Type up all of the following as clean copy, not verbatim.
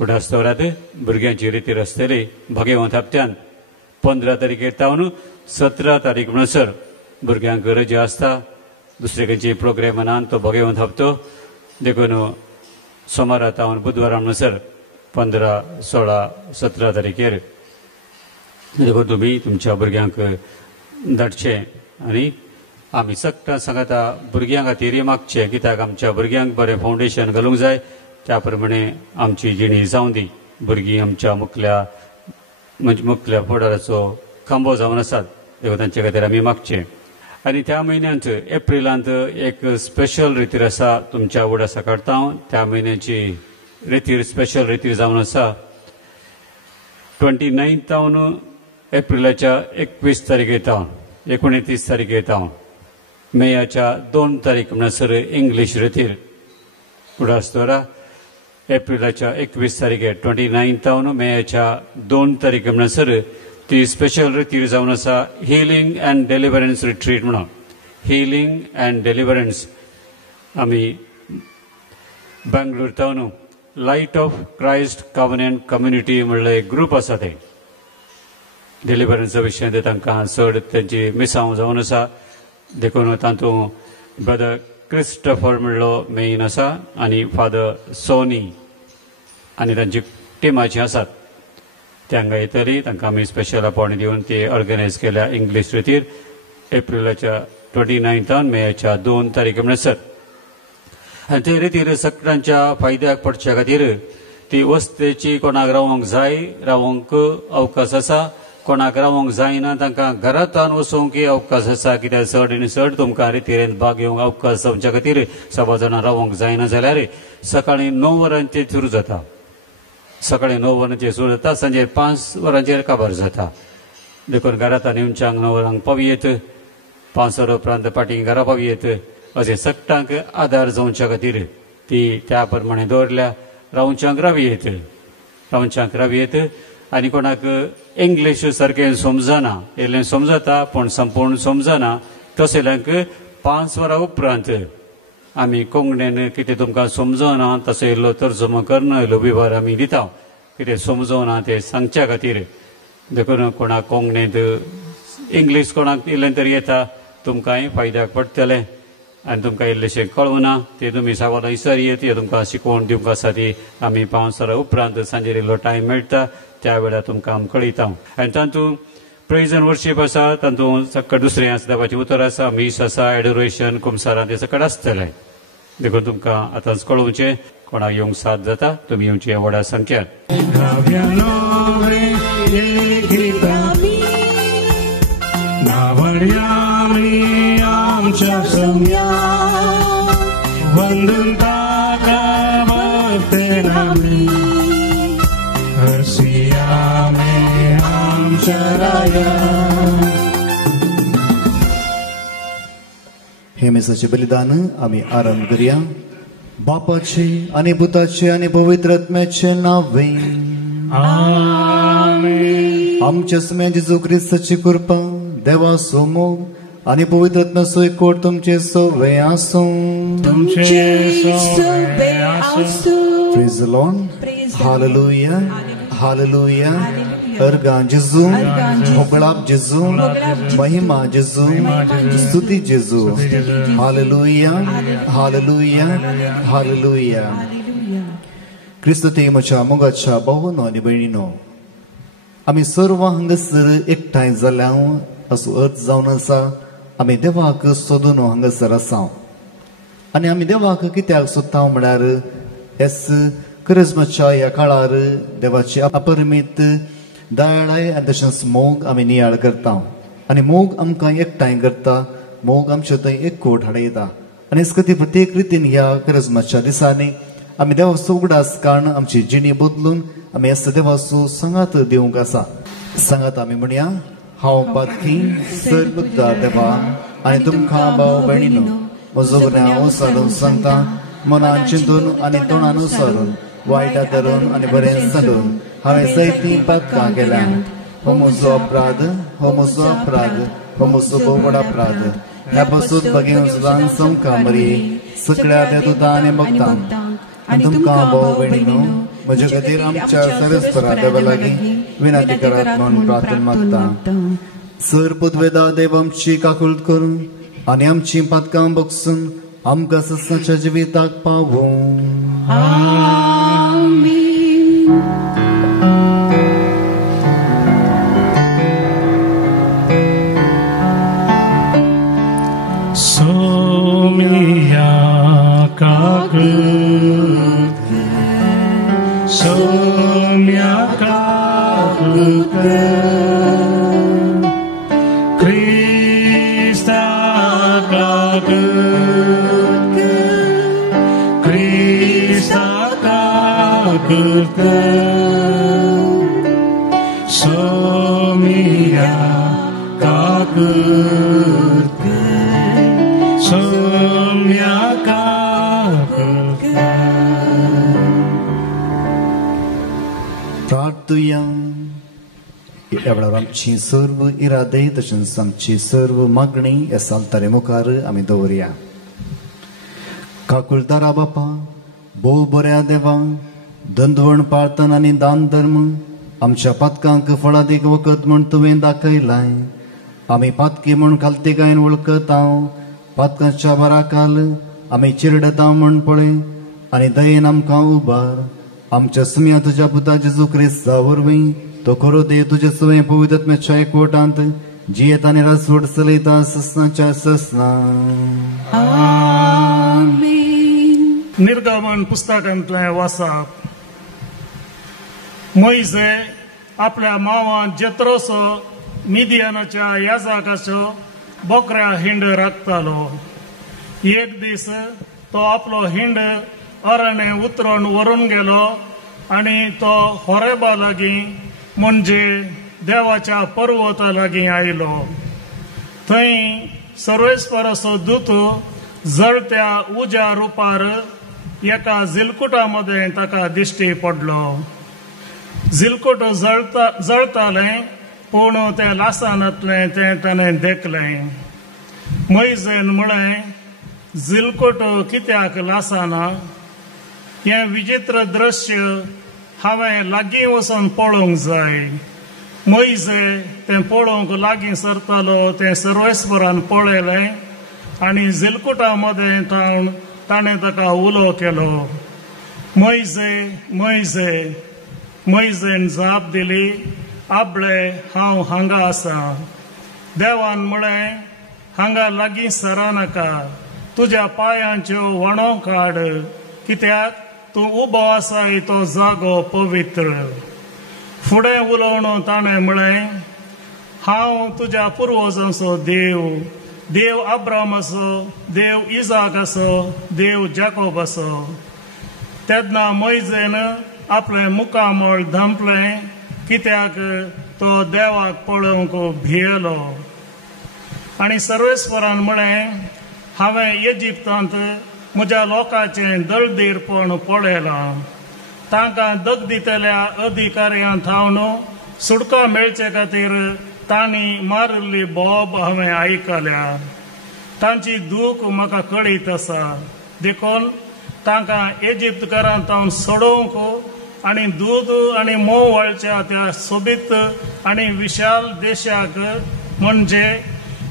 उडास्तवरात भुरग्यांची रिती आसतली भगवंत हप्त्यान 15 तारीखेर तावन 17 तारीख म्हणसर भुरग्यांक रजा आसता. दुसरे खंयचे प्रोग्राम मनान तो भगवंत हप्तो देखून सोमारा तावन बुधवारा म्हणसर 15, 16, 17 तारीखेर देखून तुमी तुमच्या भुरग्यांक धाडचे. आनी आमी सगळ्या सांगता भुरग्यां खातीर मागचे, कित्याक आमच्या भुरग्यांक बरें फावंडेशन घालूंक जाय. त्या प्रमाणे आमची जिणी जावं दी. भुरगीं आमच्या मुखल्या फुडाराचो खांबो जावन आसात, देखून तांचे खातीर आमी मागचे. आनी त्या म्हयन्यांत एप्रिलांत एक स्पेशल रितीर आसा तुमच्या उडासा काडटाव. त्या म्हयन्याची रितीर स्पेशल रितीर जावन आसा 29 एप्रिलाच्या 21 तारीख येता, 29 तारीख येता. मेयाच्या 2 तारीख म्हणसर इंग्लीश रितीर उडास्तोरा. एप्रिलाच्या 21 तारीखेर 29 मेयाच्या 2 तारीख म्हणसर ती स्पेशल रितीर जावन आसा हिलिंग अँड डेलिव्हरन्स रिट्रीट म्हणून. हिलिंग अँड डेलिव्हरन्स आमी बेंगलोर तावन light of Christ covenant community म्हणलें एक ग्रूप आसा. ते डेलिव्हरन्सा विशयी तांकां चड तेंची मिसांव जावन आसा. देखून तातूंत ब्रदर क्रिस्टोफर म्हणलो मेन आसा आनी फादर सोनी आनी तांची टिमाची आसात. तांकां येतली, तांकां आमी स्पेशल अपॉइंट दिवन ती ऑर्गनायज केल्या इंग्लीश रितीर एप्रिलाच्या 29 मेयाच्या 2 तारीख म्हणसर. आनी ते रितीर सगळ्यांच्या फायद्याक पडच्या खातीर ती वस्तेची कोणाक रावंक जाय, रावंक अवकाश आसा. कोणाक रावंक जायना तांकां घरांतान वचोवंकय अवकाश आसा. कित्याक चड आनी चड तुमकां रितीरेंत भाग घेवंक अवकाश जावच्या खातीर 6 जाणां रावंक जायना जाल्यार सकाळीं 9 वरांचेर सुरू जाता. सकाळीं 9 वरांचेर सुरू जाता, सांजे 5 वरांचेर काबार जाता. देखून घरांतान येवच्यांक 9 वरांक पावयेत, 5 वरां उपरांत पाटीं घरा पावयेत. अशें सगळ्यांक आदार जावच्या खातीर ती त्या प्रमाणे दवरल्या. रावच्यांक रावयेत आनी कोणाक इंग्लीश सारकें समजना, इल्लें समजता पूण संपूर्ण समजना तसल्यांक 5 वरां उपरांत आमी कोंकणीन कितें तुमकां समजना तसो इल्लो तर्जुमो करना, इल्लो विवर आमी दिता. कितें समजोना तें सांगच्या खातीर. देखून कोणाक कोंकणींत इंग्लीश कोणाक इल्लें तरी येता तुमकांय फायद्याक पडटलें. आनी तुमकां इल्लेशें कळना तें तुमी सावाल विचारयेत, तुमकां शिकोवन दिवंक आसा ती आमी 5 वरां उपरांत सांजेर इल्लो टायम मेळटा त्या वेळार तुमकां आमी कळयता. आनी तातूंत प्रेज एंड वर्शीप आसा, तातूंत सकट दुसरें आसा, देवाचें उतर आसा, मीस आसा, एडोरेशन, कुमसारां तें सकट आसतलें. देखून तुमकां आतांच कळोवचें. कोणाक येवंक साथ जाता तुमी येवचें व्हडा संख्यान. हे मेसाचे बलिदान आमी आरंभ करुया. बापाचे आनी पुताचे आनी पवित्र आत्म्याचे नांवें आमेन. आमच्या समेत जेजू क्रिस्ताची कृपा, देवाचो मोग आनी पवित्र आत्म्याचो एकवट तुमचे सगळे आसूं. Praise the lord. Hallelujah, hallelujah. अर्गां जेजू, मोकळाप जेजू, महिमा जेजू, स्तुती जेजू. Hallelujah, hallelujah, hallelujah. क्रिस्त तेमाच्या मोगाच्या भावांनो आनी भयणींनो, आमी सर्व हांगासर एकठांय जाल्या असो अर्थ जावन आसा. आमी देवाक सोदून हांगासर आसा. आनी आमी देवाक कित्याक सोदता म्हळ्यार हेच क्रिसमसच्या ह्या काळार देवाची अपरिमीत दयाळाय आनी तशेंच मोग आमी नियाळ करता. आनी मोग आमकां एकठांय करता, मोग आमच्या थंय एकवट हाडयता. आनी हेच खातीर प्रत्येक रितीन ह्या क्रिसमसच्या दिसांनी आमी देवाचो उगडास काडून आमची जिणी बदलून आमी हेच देवाचो सांगात दिवंक आसा. सांगात आमी म्हणया. हांव पातकी सर्वुद्दा देवा आनी तुमकां भाव भयणीनो म्हजो गुन्यांव ओसाडून सांगता. मनान चिंतून आनी तोंडान ओसाडून, वायटा धरून आनी बरें सांडून हांवें जायतीं पातकां केल्यात. हो म्हजो अपराध, हो म्हजो अपराध, हो म्हजो भोव व्हड अपराध. ह्या पासून भगवंत सुदान समका मरी सगळ्या त्या दुदां आनी भक्तांक आणि तुमकां भाव भयणीनो म्हजे खातीर आमच्या सरस्परा देवा लागीं विनंती करात म्हणून प्रार्थना मागता. सर पुदवेदा देव आमची काकुळट करून आनी आमची पातकां बगसून आमकां ससाच्या जिविताक पावूं. आमीन. सोमिया काकुळट सोम्या काकुळट क्रिस्ता काकुळट क्रिस्ता काकुळट सोमिया काकुळट सोम्या काकुळट. प्रार्थुया. ह्या वेळार आमची सर्व इरादे तशेंच आमची सर्व मागणी ह्या सालतारे मुखार आमी दवरया. काकुळटारा बापा, भोव बऱ्या देवा, दंदवण प्रार्थना आनी दान धर्म आमच्या पातकांक फळादीक वखद म्हूण तुवें दाखयलाय. आमी पातकी म्हूण खालतीकायेन वळखता. पातकांच्या बराकाल आमी चिरडता म्हूण पळय आनी दयेन आमकां उबार. आमच्या सुम्या तुज्या पुता जेजू क्रिस्ता वरवीं तो खरो देव तुजे सुवें पवित्रत्म्याच्या एकवटांत जियेत आनी रासवट चलयता ससनाच्या ससना. आमीन. निर्गमन पुस्तकांतलें वाचप. मोइजे आपल्या मांवान जेत्रोसो मिदियानाच्या याजकाचो बोकऱ्या हिंड राखतालो. एक दीस तो आपलो हिंड अरण्य उतरून व्हरून गेलो आनी तो होरेबा लागीं म्हणजे देवाच्या पर्वता लागीं आयलो. थंय सर्वेस्पराचो दूत जळत्या उज्या रुपार एका जिलकुटा मध्ये ताका दिश्टी पडलो. जिलकुट जळतालें पूण तें लासानांतलें तें ताणें देखलें. मोइजेन म्हळें, जिलकुट कित्याक लासाना? हें विचित्र दृश्य हांवें लागीं वचून पळोवंक जाय. मोइजे तें पळोवंक लागीं सरतालो तें सर्वेस्परान पळयलें आनी जिलकुटा मध्ये ताणें ताका उलो केलो, मोइजे मोइजे. मोइजेन जाप दिली, आबळे हांव हांगा आसा. देवान म्हळें, हांगा लागीं सरा नाका, तुज्या पांयांच्यो वणो काड, कित्याक तूं उबो आसाय तो जागो पवित्र. फुडें उलोवन ताणें म्हळें, हांव तुज्या पुर्वजांचो देव, देव अब्रामाचो, देव इजाकाचो, देव जाकोबाचो. तेन्ना मोइजेन आपलें मुखामळ धांपलें, कित्याक तो देवाक पळोवंक भियेलो. आनी सर्वेस्परान म्हळें, हांवें इजिप्तांत म्हज्या लोकांचें दळदीरपण पळयलां. तांकां दग दितल्या अधिकाऱ्यांत हांव सुटका मेळचे खातीर तांणी मारिल्ली बोब हांवें आयकल्या. तांची दूख म्हाका कळीत आसा. देखून तांकां इजिप्तकारांत सोडोवंक आनी दूद आनी मोव वळच्या त्या सोबीत आनी विशाल देशाक म्हणजे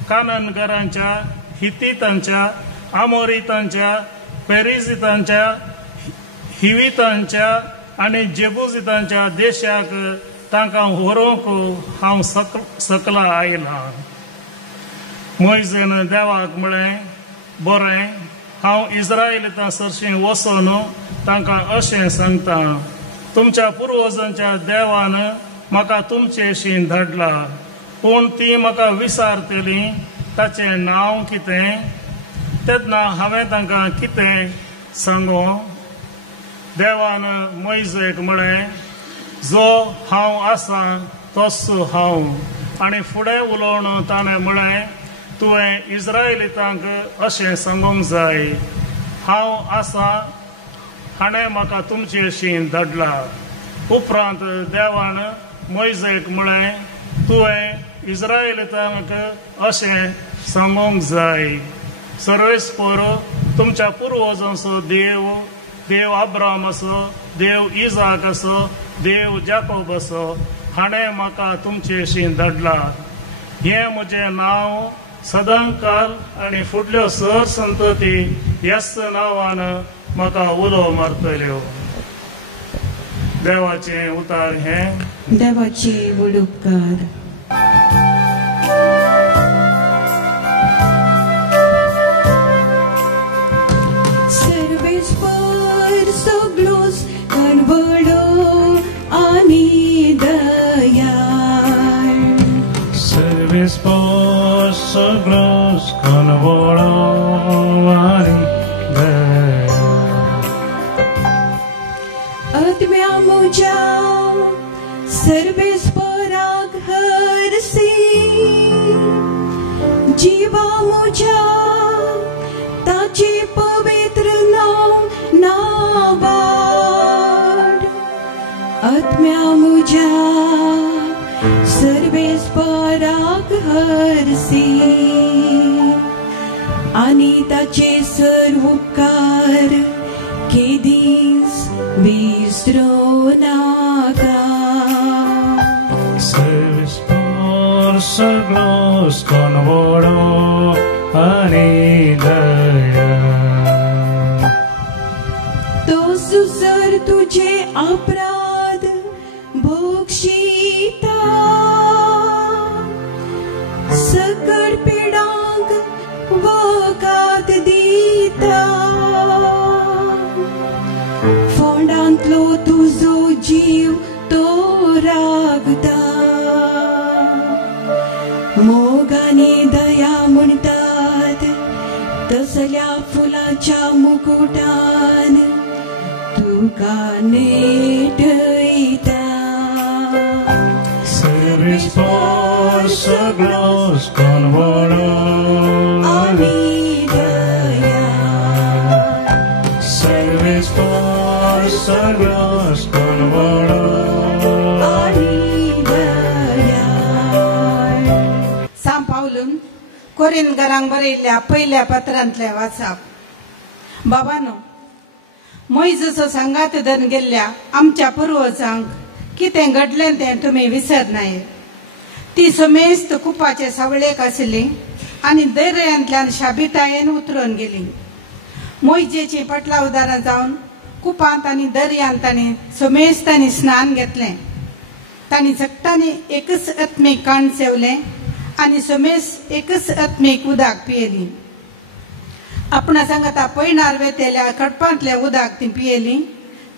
कानानकारांच्या, हितीतांच्या, आमोरीतांच्या, पेरिजितांच्या, हिवितांच्या आनी जेबुजितांच्या देशाक तांकां व्हरोवंक हांव सकला आयलां. मोइजेन देवाक म्हळें, बरें, हांव इस्रायेलितां सरशीं वचोन तांकां अशें सांगता, तुमच्या पुर्वजांच्या देवान म्हाका तुमचेशीं धाडला, पूण ती म्हाका विसारतलीं ताचें नांव कितें? तेन्ना हांवें तांकां कितें सांगू? देवान मोइजेक म्हळें, जो हांव आसां तोच हांव. आनी फुडें उलोवन ताणें म्हळें, तुवें इस्रायेलितांक अशें सांगूंक जाय, हांव आसां, हाणें म्हाका तुमचेशीं धाडला. उपरांत देवान मोइजेक म्हळें, तुवें इस्रायेलितांक अशें सांगूंक जाय, सर्वेस्पर तुमच्या पुर्वजांचो देव, देव अब्राम असो, देव इजाक असो, देव जाकोब असो, हाणें म्हाका तुमचेशी धाडला. हें म्हजें नांव सदांकाल आनी फुडल्यो सर संतती ह्याच नांवान म्हाका उलो मारतल्यो. देवाचें उतार हें. देवाचे व्हड उपकार. सर्वेस्पर सगळोच कणवळो आनी दयाळ. सर्वेस्पर सगळोच कणवळो आनी दयाळ. आत्म्या म्हज्या सर्वेस्पराक हरसी. जिवा म्हज्या ताचे पवित्र नांव नावाड. आत्म्या म्हज्या सर्वेस्पराक हरसी आनी ताचे सर्व उपकार केदीस विसरो नाका. सर्वेस्पर सगळोच कणवळो आनी दयाळ. तो सुसर तुझे अपराध भोगशिता. सकट पिडांक वकात दिता. फोंडांतलो तुजो जीव तो रागता. मोग आनी दया म्हणटात तसल्या फुलाच्या मुकुटान तुका नेटयता. सर्वेस्पर सगळोच कणवळो आनी दयाळ. सर्वेस्पर सगळोच कणवळो आनी दयाळ. सांग पावलून कोरिंथकारांक बरयल्ल्या पयल्या पत्रांतले वाचप. बाबानो, मोइजेचो सांगात धरून गेल्ल्या आमच्या पुर्वजांक कितें घडलें तें तुमी विसरनाय. ती समेस्त कुपाचे सावळेक आशिल्ली आनी दर्यांतल्यान शाबितायेन उतरून गेली. मोइजेची पटलावदारां जावन कुपांत आनी दर्यांत तांणी समेस्तांनी स्नान घेतलें. तांणी जगतांनी एकच आत्मीक काण सेवलें आनी समेस्त एकच आत्मीक उदक पियेली. आपणा सांगता पयणार वेतेल्या कडपांतलें उदक ती पियेली.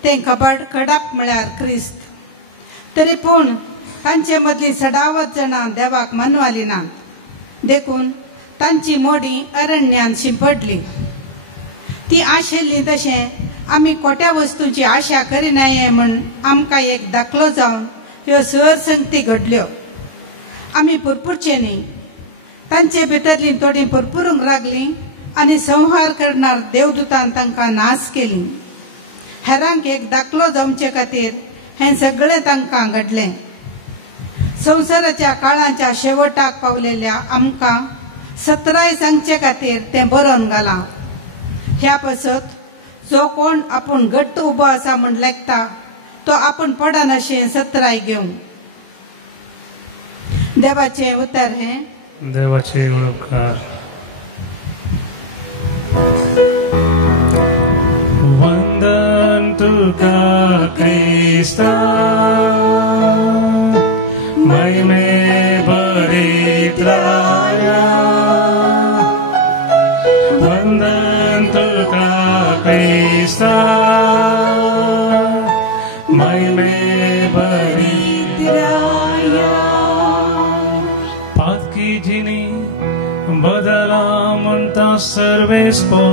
तें कडप म्हळ्यार क्रिस्त. तरी पूण तांचे मदली 60 जाणां देवाक मानवाली नात. देखून तांची मोडी अरण्यान शिंपडली. ती आशिल्ली तशें आमी खोट्या वस्तूंची आशा करिनाये म्हण आमकां एक दाखलो जावन ह्यो सर संगती घडल्यो. आमी पुरपुरचे न्ही. तांचे भितरली थोडी पुरपुरूंक लागली आनी संहार करणार देवदूतान तांकां नाश केली. हेरांक एक दाखलो जावचे खातीर हें सगळें तांकां घडलें. संवसाराच्या काळाच्या शेवटाक पावलेल्या आमकां सत्राय सांगचे खातीर तें बरोवन घालां. ह्या पासत जो कोण आपूण घट्ट उबो आसा म्हूण लेखता तो आपूण पडन अशें सत्राय घेवं. देवाचें उतर हें. देवाचे उपकार. वंदन तुका क्रिस्ता, महिमे भरित्राया. वंदन तुका क्रिस्ता, महिमे भरित्राया. पातकी जिनी बदला म्हणटा सर्वेस्पर,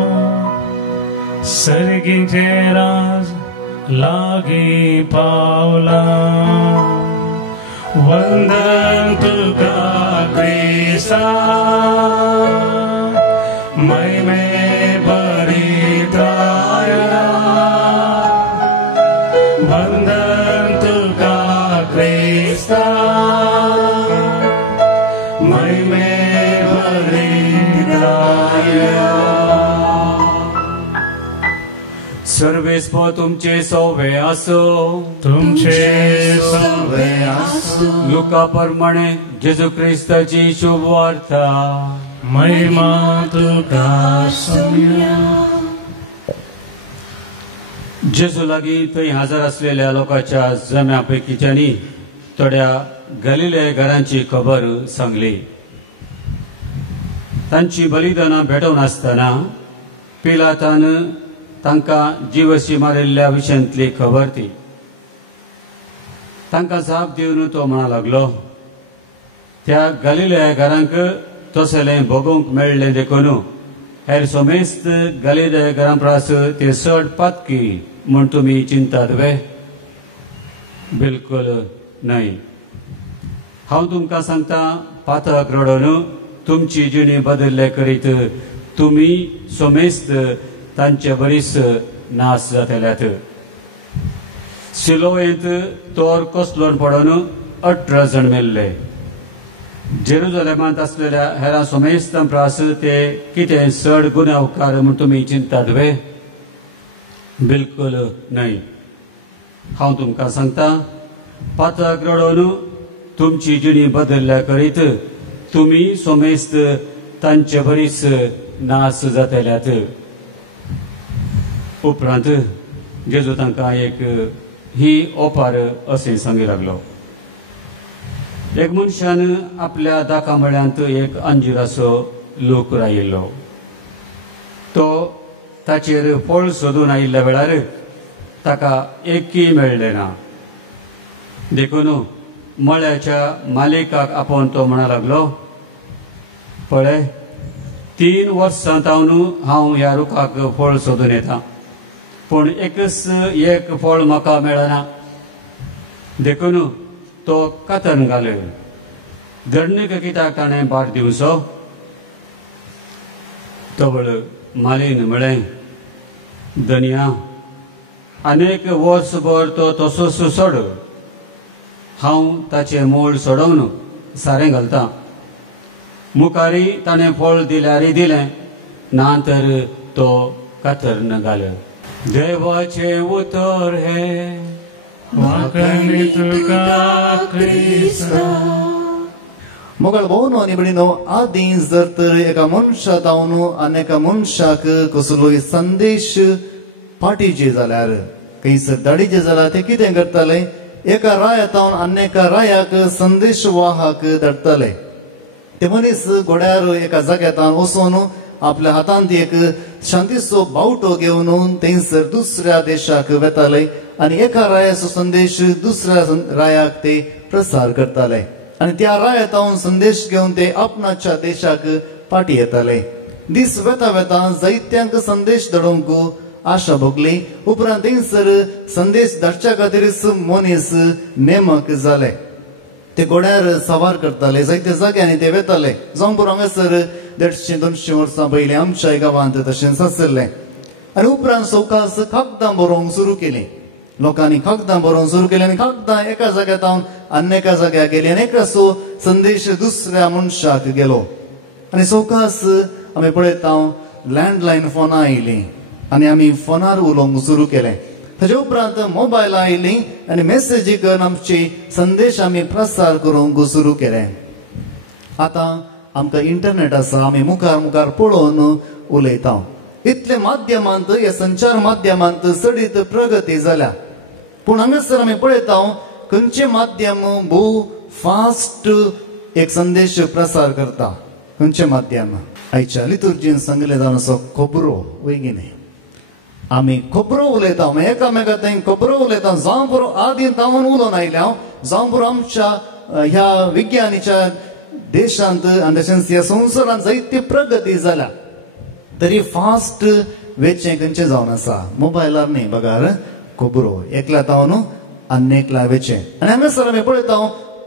सर्गीचे राज लागी पावला. वंदन तुका क्रिस्ता, महिमे भरित्राया. वंदन तुका क्रिस्ता, महिमे भरित्राया. सर्वे प्रेस्पो तुमचे सवे असो तुमचे सवे असो लुका प्रमाणे जेजू ख्रिस्ताची शुभ वार्ता महिमा तुका सौम्या जेजू लागीं थंय हजर असलेल्या लोकांच्या जम्यापैकीच्यांनी थोड्या गलिले घरांची खबर सांगली. तांची बलिदानां भेटोवन आसतना पिलातान तांकां जीवशी मारिल्ल्या विशयांतली खबर ती तांकां जाप दिवन तो म्हणा लागलो, त्या गलिले घरांक तसलें भोगूंक मेळ्ळें देखून हेर सोमेस्त गलिले घरां प्रास ते चड पातकी म्हूण तुमी चिंतात वे? बिलकुल न्हय. हांव तुमकां सांगता, पातक रडोवन तुमची जिणी बदल्ले करीत तुमी सोमेस्त तांचे बरीच नाश जातल्यात. सिलोवेंत तोर कोसलोन पडून 18 जण मेल्ले. जेरुजलेमांत असलेल्या हेरां सोमेस्तां प्रास ते कितें चड गुन्यांवकार म्हूण तुमी चिंतात वे? बिलकुल न्हय. हांव तुमकां सांगता, पातक रडोवन तुमची जिणी बदल्ल्या करीत तुमी सोमेस्त तांचे बरीच नाश जातल्यात. उपरांत जेजू तांकां एक ही ओपार अशें सांगूंक लागलो. एक मनशान आपल्या दाकामळ्यांत एक अंजिराचो लोक रायिल्लो. तो ताचेर फळ सोदून आयिल्ल्या वेळार ताका एकय मेळ्ळें ना. देखून मळ्याच्या मालिकाक आपोवन तो म्हणा लागलो, पळय, 3 वर्सां तावन हांव ह्या रुखाक फळ सोदून येता, पूण एक फळ म्हाका मेळना. देखून तो कातन घाल. दंडीक कित्याक ताणें भार दिवचो? तवळ मालीन म्हळें, दनया, अनेक वर्सभर तो तसोच सोड. हांव ताचें मूळ सोडोवन सारें घालतां. मुखारी ताणें फळ दिल्यारय दिलें, ना तर तो कातरन घाल. देवाचे उतर हे वाकणी तुका क्रिस्ता. मोगळ भोवन आनी भयणीनो, आदीं जर तर एका मनशा तावन आनी एका मनशाक कसलोय संदेश पाठीचे जाल्यार, खंयसर धाडीचे जाल्यार ते कितें करताले? एका रायातावन आनी एका रायाक संदेश वाहक धाडटाले. ते मनीस घोड्यार एका जाग्यार वचून आपल्या हातांत एक शांतीचो बावटो घेवन थंयसर दुसऱ्या देशाक वेताले आनी एका रायाचो संदेश दुसऱ्या रायाक ते प्रसार करताले. आनी त्या रायातावन संदेश घेवन ते आपणाच्या देशाक पाटी येताले. दीस वेता वेता जायत्यांक संदेश धाडूंक आशा भोगली. उपरांत थंयसर संदेश धाडच्या खातीरच मनीस नेमक जाले. ते घोड्यार सवार करताले, जायत्या जाग्यांनी ते वेताले. जावं पुरो हांगासर 150-200 वर्सां पयलीं आमच्या गांवांत तशेंच आसलें. आनी उपरांत सवकास कागदां बरोवंक सुरू केलीं. लोकांनी कागदां बरोवंक सुरू केलीं आनी कागदां एका जाग्यार आनी एका जाग्यार गेली आनी एकाचो संदेश दुसऱ्या मनशाक गेलो. आनी सवकास आमी पळयता लँडलायन फोनां आयलीं आनी आमी फोनार उलोवंक सुरू केलें. ताचे उपरांत मोबायलां आयलीं आनी मेसेजी करून आमची संदेश आमी प्रसार करूंक सुरू केले. आतां आमकां इंटरनेट आसा, आमी मुखार मुखार पळोवन उलयता. इतले माध्यमांत, ह्या संचार माध्यमांत सडीत प्रगती जाल्या. पूण हांगासर आमी पळयता खंयचे माध्यम भोव फास्ट एक संदेश प्रसार करता. खंयचे माध्यम? आयच्या लितुर्जीन सांगले जावन असो खबरो वैगिने आमी खबरो उलयता, एकामेका थंय खबरो उलयता. जावं पुरो आदीं तावन उलोवन आयल्या, जावं पुरो आमच्या ह्या विज्ञानीच्या देशांत आनी तशेंच ह्या संवसारांत जायती प्रगती जाल्या, तरी फास्ट वेचें खंयचें जावन आसा? मोबायलार न्ही, बगार खबरो एकल्या तावन आनी एकल्या वेचें. आनी हांगासर आमी पळयता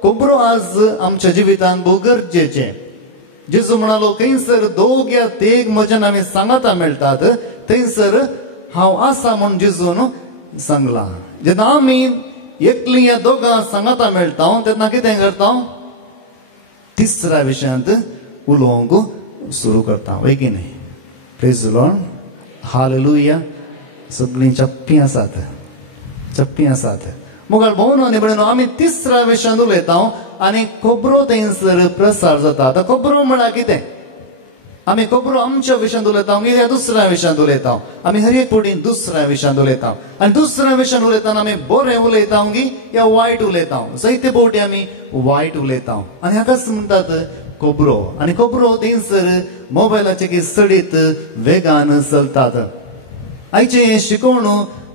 खबरो आज आमच्या जिवितांत भोव गरजेचें. जेजू म्हणालो, खंयसर 2 या 3 म्हज्यान आमी सांगाता मेळटात, थंयसर हांव आसा म्हूण जेजून सांगलां. जेन्ना आमी एकलीं या 2 सांगाता मेळटा तेन्ना कितें करता? तिसऱ्या विशयांत उलोवंक सुरू करता. वय की न्ही? Praise the lord, hallelujah. सगळीं चप्पी आसात चप्पी आसात मुगाळ भोवन निबडून आमी तिसऱ्या विशयान उलयता आनी खबरो थंयसर प्रसार जाता आतां खबरो म्हळ्यार कितें आमी खबरो आमच्या विशयान उलयता ह्या दुसऱ्या विशयान उलयता आमी हर एक फावटी दुसऱ्या विशयान उलयता आनी दुसऱ्या विशयान उलयतना आमी बरें उलयता या वायट उलयता जायते फावटी आमी वायट उलयता आनी हाकाच म्हणटात खबरो आनी खबरो थंयसर मोबायलाचे कितें सडीत वेगान चलतात आयचे हे शिकवण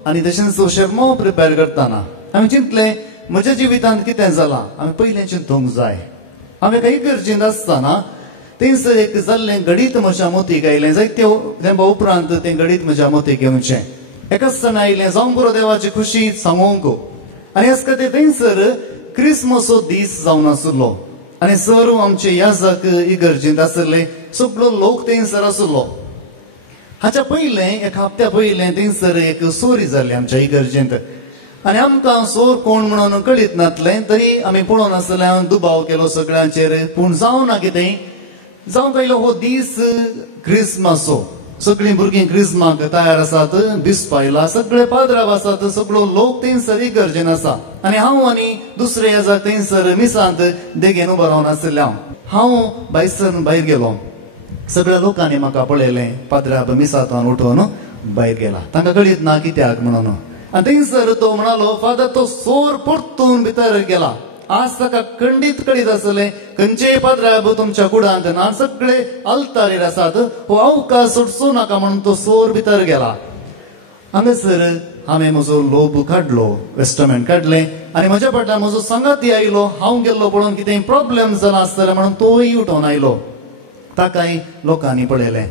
आनी तशेंच सोशल प्रिपेर करतना आमी चिंतलें म्हज्या जिवितांत कितें जालां आमी पयलें चिंतूंक जाय हांवें काही गरजेंत आसतना थंयसर एक जाल्लें घडीत म्हज्या मोतीक आयलें जायते तेंपा उपरांत तें घडीत म्हज्या मोतीक येवचें एका सण आयलें जावं बरो देवाची खुशी सांगूंक आनी ह्याच खातीर थंयसर क्रिसमसो दीस जावन आसलो आनी सर्व आमचे याजक इगर्जेंत आसले सगळो लोक थंयसर आसलो हाच्या पयलें एक हप्त्या पयलें थंयसर एक चोरी जाल्ली आमच्या इगर्जेंत आनी आमकां चोर कोण म्हणून कळीत नासलें तरी आमी पळोवन आसले हांवें दुबाव केलो सगळ्यांचेर पूण जावना कितें जावंक आयलो हो दीस क्रिसमसो सगळीं भुरगीं क्रिसमाक तयार आसात बिस्पायला सगळे पाद्राव आसात सगळो लोक थंयसर इगर्जेन आसा आनी हांव आनी दुसरे याजक थंयसर मिसांत देगेन उबो रावन आसले हांव भायसर भायर गेलो सगळ्या लोकांनी म्हाका पळयलें पाद्राव मिसांतून उठून भायर गेला तांकां कळीत ना कित्याक म्हणून आनी थंयसर तो म्हणालो फादर तो चोर परतून भितर गेला आज ताका खंडीत कळीत आसलें खंयचेय पाद्राव तुमच्या कुडांत ना सगळे आल्तारीर आसात हो अवकाश सोडचो नाका म्हणून तो चोर भितर गेला हांगासर हांवें म्हजो लोभ काडलो वेस्टमेंट काडलें आनी म्हज्या फाटल्यान म्हजो संगाती आयलो हांव गेल्लो पळोवन कितेंय प्रॉब्लेम जाला आसतलें म्हणून तोय उठोवन आयलो ताकाय लोकांनी पळयलें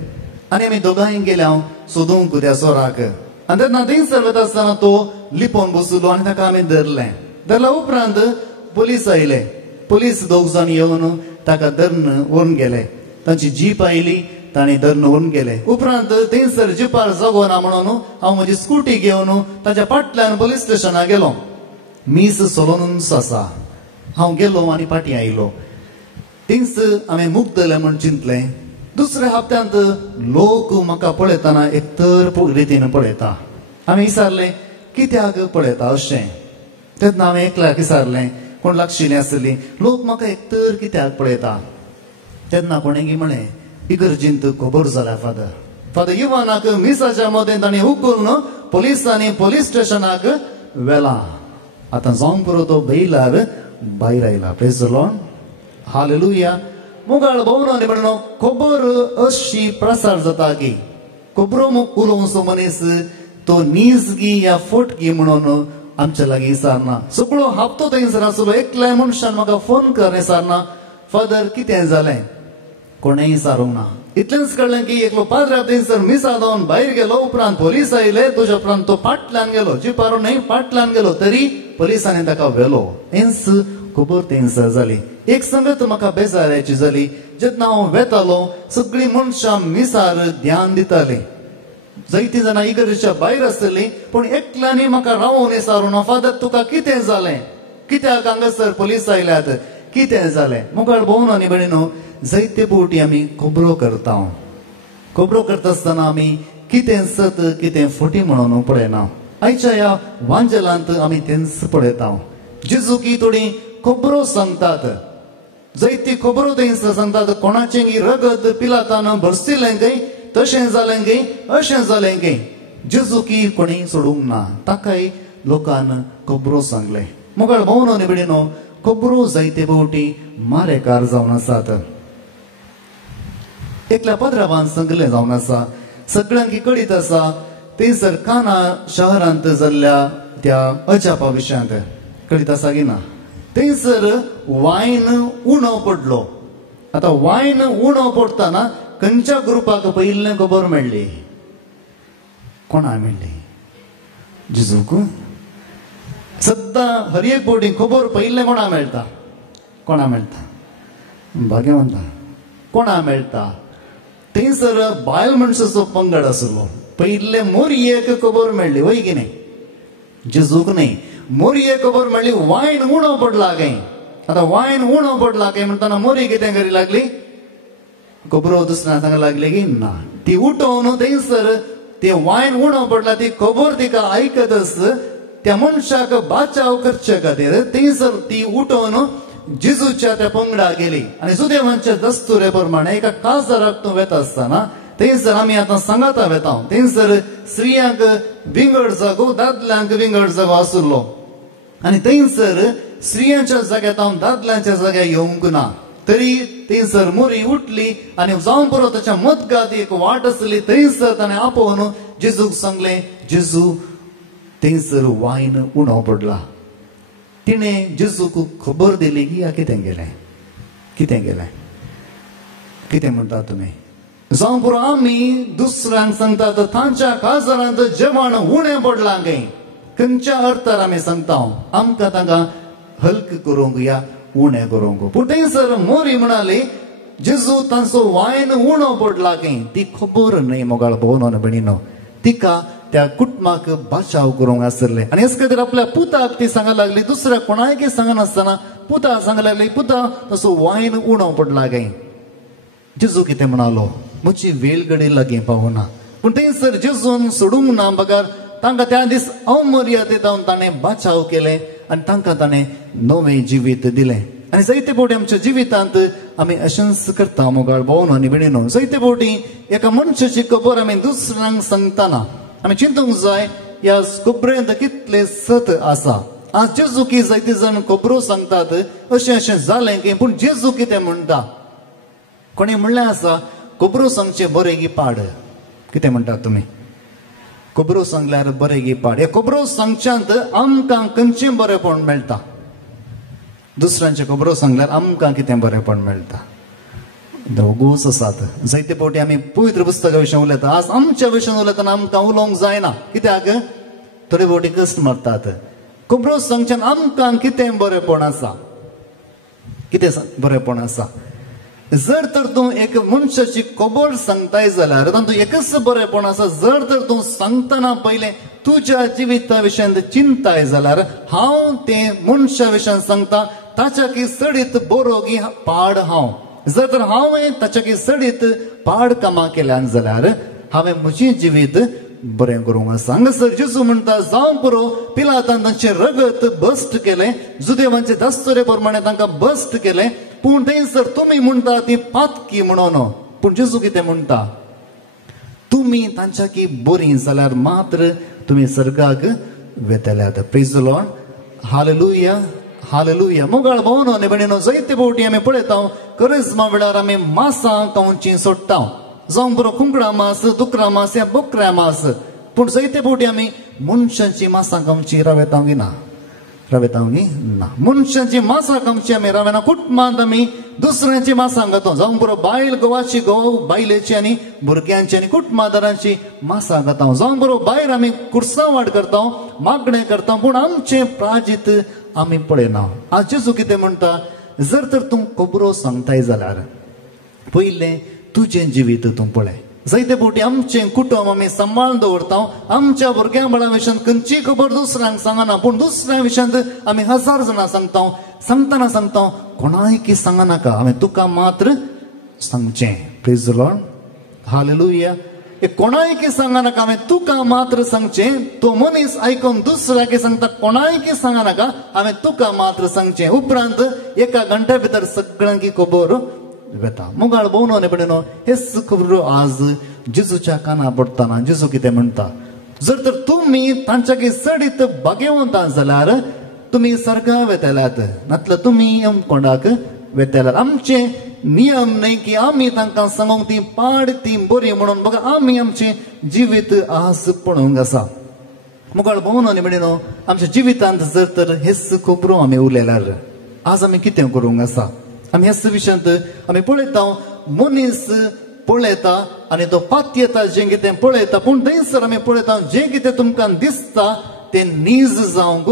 आनी आमी दोगांय गेले हांव सोदूंक त्या चोराक आनी तेन्ना थंयसर वता आसतना तो लिपोवन बसलो आनी ताका आमी धरल्या उपरांत पुलीस आयले पुलीस दोग जाण येवन ताका धरून व्हरून गेले तांची जीप आयली तांणी धरून व्हरून गेले उपरांत थंयसर जिपार जागो ना म्हणून हांव म्हजी स्कूटी घेवन ताच्या फाटल्यान पुलीस स्टेशनाक गेलो मीस सोलोनूच आसा हांव गेलो आनी फाटीं आयलो थिंगस हांवें मुक्तले म्हूण चिंतलें दुसऱ्या हप्त्यांत लोक म्हाका पळयतना एकतर रितीन पळयता हांवें विचारलें कित्याक पळयता अशें तेन्ना हांवें एकल्याक विचारलें कोण लागशिल्लीं आसलीं लोक म्हाका एकतर कित्याक पळयता तेन्ना कोणेंय म्हळें इगर्जेंत खबर जाल्या फादर युवानाक मिसाच्या मदें ताणें हुकून पुलिसांनी पुलीस स्टेशनाक व्हेलां आतां जावंक पुरो तो बेयलार भायर आयला प्रेज द लॉर्ड हालेलुया मुगाळ भोवनांनी म्हणून खबर अशी प्रसार जाता की खबरो उलोवचो मनीस तो नीजगी या फटगी म्हणून आमच्या लागीं विचारना सगळो हप्तो थंयसर आसलो एकल्या मनशान म्हाका फोन कर विचारना फादर कितें जालें कोणेंय विचारूंक ना इतलेंच कळलें की एकलो पाद्रा थंयसर मिसा जावन भायर गेलो उपरांत पुलीस आयले तुज्या उपरांत तो फाटल्यान गेलो जिपारो न्हय फाटल्यान गेलो तरी पुलिसांनी ताका व्हेलो हेंच खबर थंयसर जाली एक संगत म्हाका बेजाराची जाली जेन्ना हांव वेतालो सगळीं मनशां मिसार ध्यान दितालीं जायतीं जाणां इगर्जेच्या भायर आसतलीं पूण एकल्यांनी म्हाका रावून विचारून फादर तुका कितें जालें कित्याक हांगासर पुलीस आयल्यात कितें जालें मुखार भोंवन आनी भयणीनो जायते फावटी आमी खबरो करता खबरो करता आसतना आमी कितें सत कितें फटी म्हणून पळयना आयच्या ह्या वांजेलांत आमी तेंच पळयता जेजू की थोडी खबरो सांगतात जायती खबरो थंयसर सांगतात कोणाचें रगत पिलातान भरसिल्लें गय तशें जालें गे अशें जालें गे जेजू की कोणी सोडूंक ना ताकाय लोकान खबरो सांगले मुखार भोंवन आनी भयणीनो खबरो जायते फावटी मारेकार जावन आसात एकल्या पाद्रावान सांगलें जावन आसा सगळ्यांक कळीत आसा थंयसर काना शहरांत जाल्ल्या त्या अजापा विशयांत कळीत आसा की ना थंयसर वायन उणो पडलो आतां वायन उणो पडटाना खंयच्या ग्रुपाक पयलें खबर मेळ्ळी कोणा मेळ्ळी जेजूक सद्दां हर एक फावटी खबर पयलें कोणा मेळटा भाग्यवंता कोणा मेळटा थंयसर बायल मनशाचो पंगड आसलो पयले मोरयेक खबर मेळ्ळी वय की न्ही जेजूक न्ही मोरयेक खबर मेळ्ळी वायन उणो पडला काय आतां वायन उणो पडला काय म्हणटाना मोरी कितें करी लागली खबरो दुसऱ्या सांगूंक लागले की ना ती उठोवन थंयसर ते वायन उणो पडला ती खबर तिका ऐकतच त्या मनशाक बाचाव करचे खातीर थंयसर ती उठोवन जेजूच्या त्या पंगडा गेली आणि सुदैवांच्या दस्तुरे प्रमाणे एका काजाराक तूं वेता आसतना थंयसर आमी आतां सांगाता वेता थंयसर स्त्रियांक विंगड जागो दादल्यांक विंगड जागो आसुल्लो आणि थंयसर स्त्रियांच्या जाग्यात हांव दादल्यांच्या जाग्यार येवंक ना तरी थंयसर मोरी उठली आणि जावन पुरो ताच्या मदगात एक वाट आसली थंयसर ताणें आपोवन जेजूक सांगलें जेजू थंयसर वायन उणो पडला तिणें जेजूक खबर दिली की कितें गेलें कितें गेलें कितें म्हणटा तुमी जावन पुरो आमी दुसऱ्यांक सांगतात तांच्या काजारांत जेवण उणें पडलां गे खंयच्या अर्थार आमी सांगता आमकां तांकां हल्क करूंक या उणें करूंक पूण थंयसर मोरी म्हणाली जेजू तांचो वायन उणो पडला गे ती खबर न्हय मोगाळ भोवन भयणीनो तिका त्या कुटुंबाक बाचाव करूंक आसले आणि हेच खातीर आपल्या पुताक ती सांगूंक लागली दुसऱ्या कोणायक सांगनासतना पुता सांगूंक लागली पुता तसो वायन उणो पडला गे जेजू कितें म्हणालो म्हजी वेळ घडी लागीं पावना पूण थंयसर जेजून सोडूंक ना बगार तांकां त्या दीस अमर्यादेत ताणें बाचाव केलें आनी तांकां ताणें नवें जिवीत दिलें आनी जायते फावटी आमच्या जिवितांत आमी अशेंच करता मोगाळ भोवन आनी भयणीनो जायते फावटी एका मनशाची खबर आमी दुसऱ्यांक सांगतना आमी चिंतूंक जाय ह्या खबरेंत कितले सत आसा आज जेजू की जायते जाण खबरो सांगतात अशें अशें जालें की पूण जेजू कितें म्हणटा कोणी म्हणलें आसा खबरो सांगचें बरें गी पाड कितें म्हणटात तुमी खबरो सांगल्यार बरें गी पाड हे खबरो सांगच्यांत आमकां खंयचें बरेंपण मेळटा दुसऱ्यांचे खबरो सांगल्यार आमकां कितें बरेंपण मेळटा दोगूच आसात जायते फावटी आमी पवित्र पुस्तका विशीं उलयता आज आमच्या विशयान उलयतना आमकां उलोवंक जायना कित्याक थोडे फावटी कश्ट मारतात खबरो सांगच्यान आमकां कितें बरेंपण आसा कितें बरेंपण आसा जर तर तूं एक मनशाची खबर सांगताय जाल्यार तातूंत एकच बरेंपण आसा जर तर तूं सांगतना पयलें तुज्या जिविता विशयान चिंताय जाल्यार हांव तें मनशा विशयान सांगता ताच्या की सडीत बरो गी पाड हांव जर तर हांवें ताच्या की सडीत पाड कामां केल्यान जाल्यार हांवें म्हजें जिवीत बरें करूंक आसा हांगासर जेजू म्हणटा जावं पुरो पिलातान तांचें रगत बस्ट केलें जुदेवांचे दास्तुरे प्रमाणे तांकां बस्ट केलें पूण थंयसर तुमी म्हणटा ती पातकी म्हणून पूण जेजू कितें म्हणटा तुमी तांच्या की बरीं जाल्यार मात्र तुमी सर्गाक वेतल्यात praise the lord hallelujah hallelujah मोगाळ भोवन आनी भयणीनो जायते फावटी आमी पळयता करिस्मा वेळार आमी मांसां खावचीं सोडटा जावं बरो कुंकडा मास दुकरा मास या बोकऱ्या मास पूण जायते फावटी आमी मनशांची मांसां खावचीं रावयतांगी ना रावयतांगी ना मनशांची मांसां खावचीं आमी रावयना कुटुंबांत आमी दुसऱ्यांची मांसां खाता जावं बरो बायल गोवाची गोव बायलेची आनी भुरग्यांची आनी कुटुंबादारांची मांसां खाता जावं बरो भायर आमी कुर्सांवाड करता मागणें करता पूण आमचें प्राजीत आमी पळयना आज जेजू कितें म्हणटा जर तर तूं खबरो सांगताय जाल्यार पयलें तुजें जिवीत तूं पळय जायते फावटी आमचें कुटुंब आमी सांबाळून दवरता आमच्या भुरग्यां बाळां विशयान खंयची खबर दुसऱ्यांक सांगना पूण दुसऱ्या विशयांत आमी हजार जाणां सांगता सांगतना सांगता कोणायकी सांगनाका हांवें तुका मात्र सांगचें प्रेज द लॉर्ड हालेलुया कोणायकी सांगनाका हांवें तुका मात्र सांगचें तो मनीस आयकून दुसऱ्याक सांगता कोणायकी सांगनाका हांवें तुका मात्र सांगचें उपरांत एका घंट्या भितर सगळ्यांकी खबर वेता मोगाळ भोवन आनी भयणीनो हेच खबरो आज जेजूच्या काना पडटना जेजू कितें म्हणटा जर तर तुमी तांच्या की सडीत भाग्यवंत जाल्यार तुमी सर्गा वेतल्यात नातल्यार तुमी कोणाक वेतल्यात आमचे नियम न्हय की आमी तांकां सांगूंक ती पाड ती बरी म्हणून बघा आमी आमचें जिवीत आज पळोवंक आसा मोगाळ भोवन आनी भयणीनो आमच्या जिवितांत जर तर हेच खबरो आमी उलयल्यार आज आमी कितें करूंक आसा आमी ह्याच विशयांत आमी पळयता मनीस पळयता आनी तो पात्यता जें कितें पळयता पूण थंयसर आमी पळयता जें कितें तुमकां दिसता तें नीज जावंक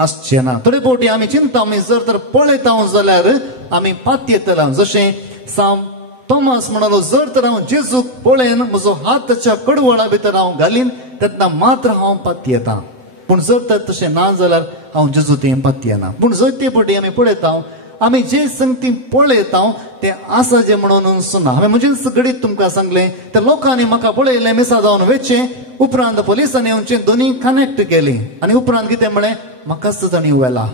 आसचें ना थोडे फावटी आमी चिंता आमी जर तर पळयता जाल्यार आमी पात्येतला जशें सांव तोमास म्हणलो जर तर हांव जेजूक पळयन म्हजो हात ताच्या कडवळा भितर हांव घालीन तेन्ना मात्र हांव पात्येता पूण जर तर तशें ना जाल्यार हांव जेजू तें पात्येना पूण जायते फावटी आमी पळयता आमी जे संगती पळयता ते आसा जे म्हणून सुना हांवें म्हजें घडीत तुमकां सांगलें त्या लोकांनी म्हाका पळयलें मिसा जावन वेचें उपरांत पुलिसांनी येवचें दोनी कनेक्ट केलीं आनी उपरांत कितें म्हळें म्हाकाच तांणी व्हेला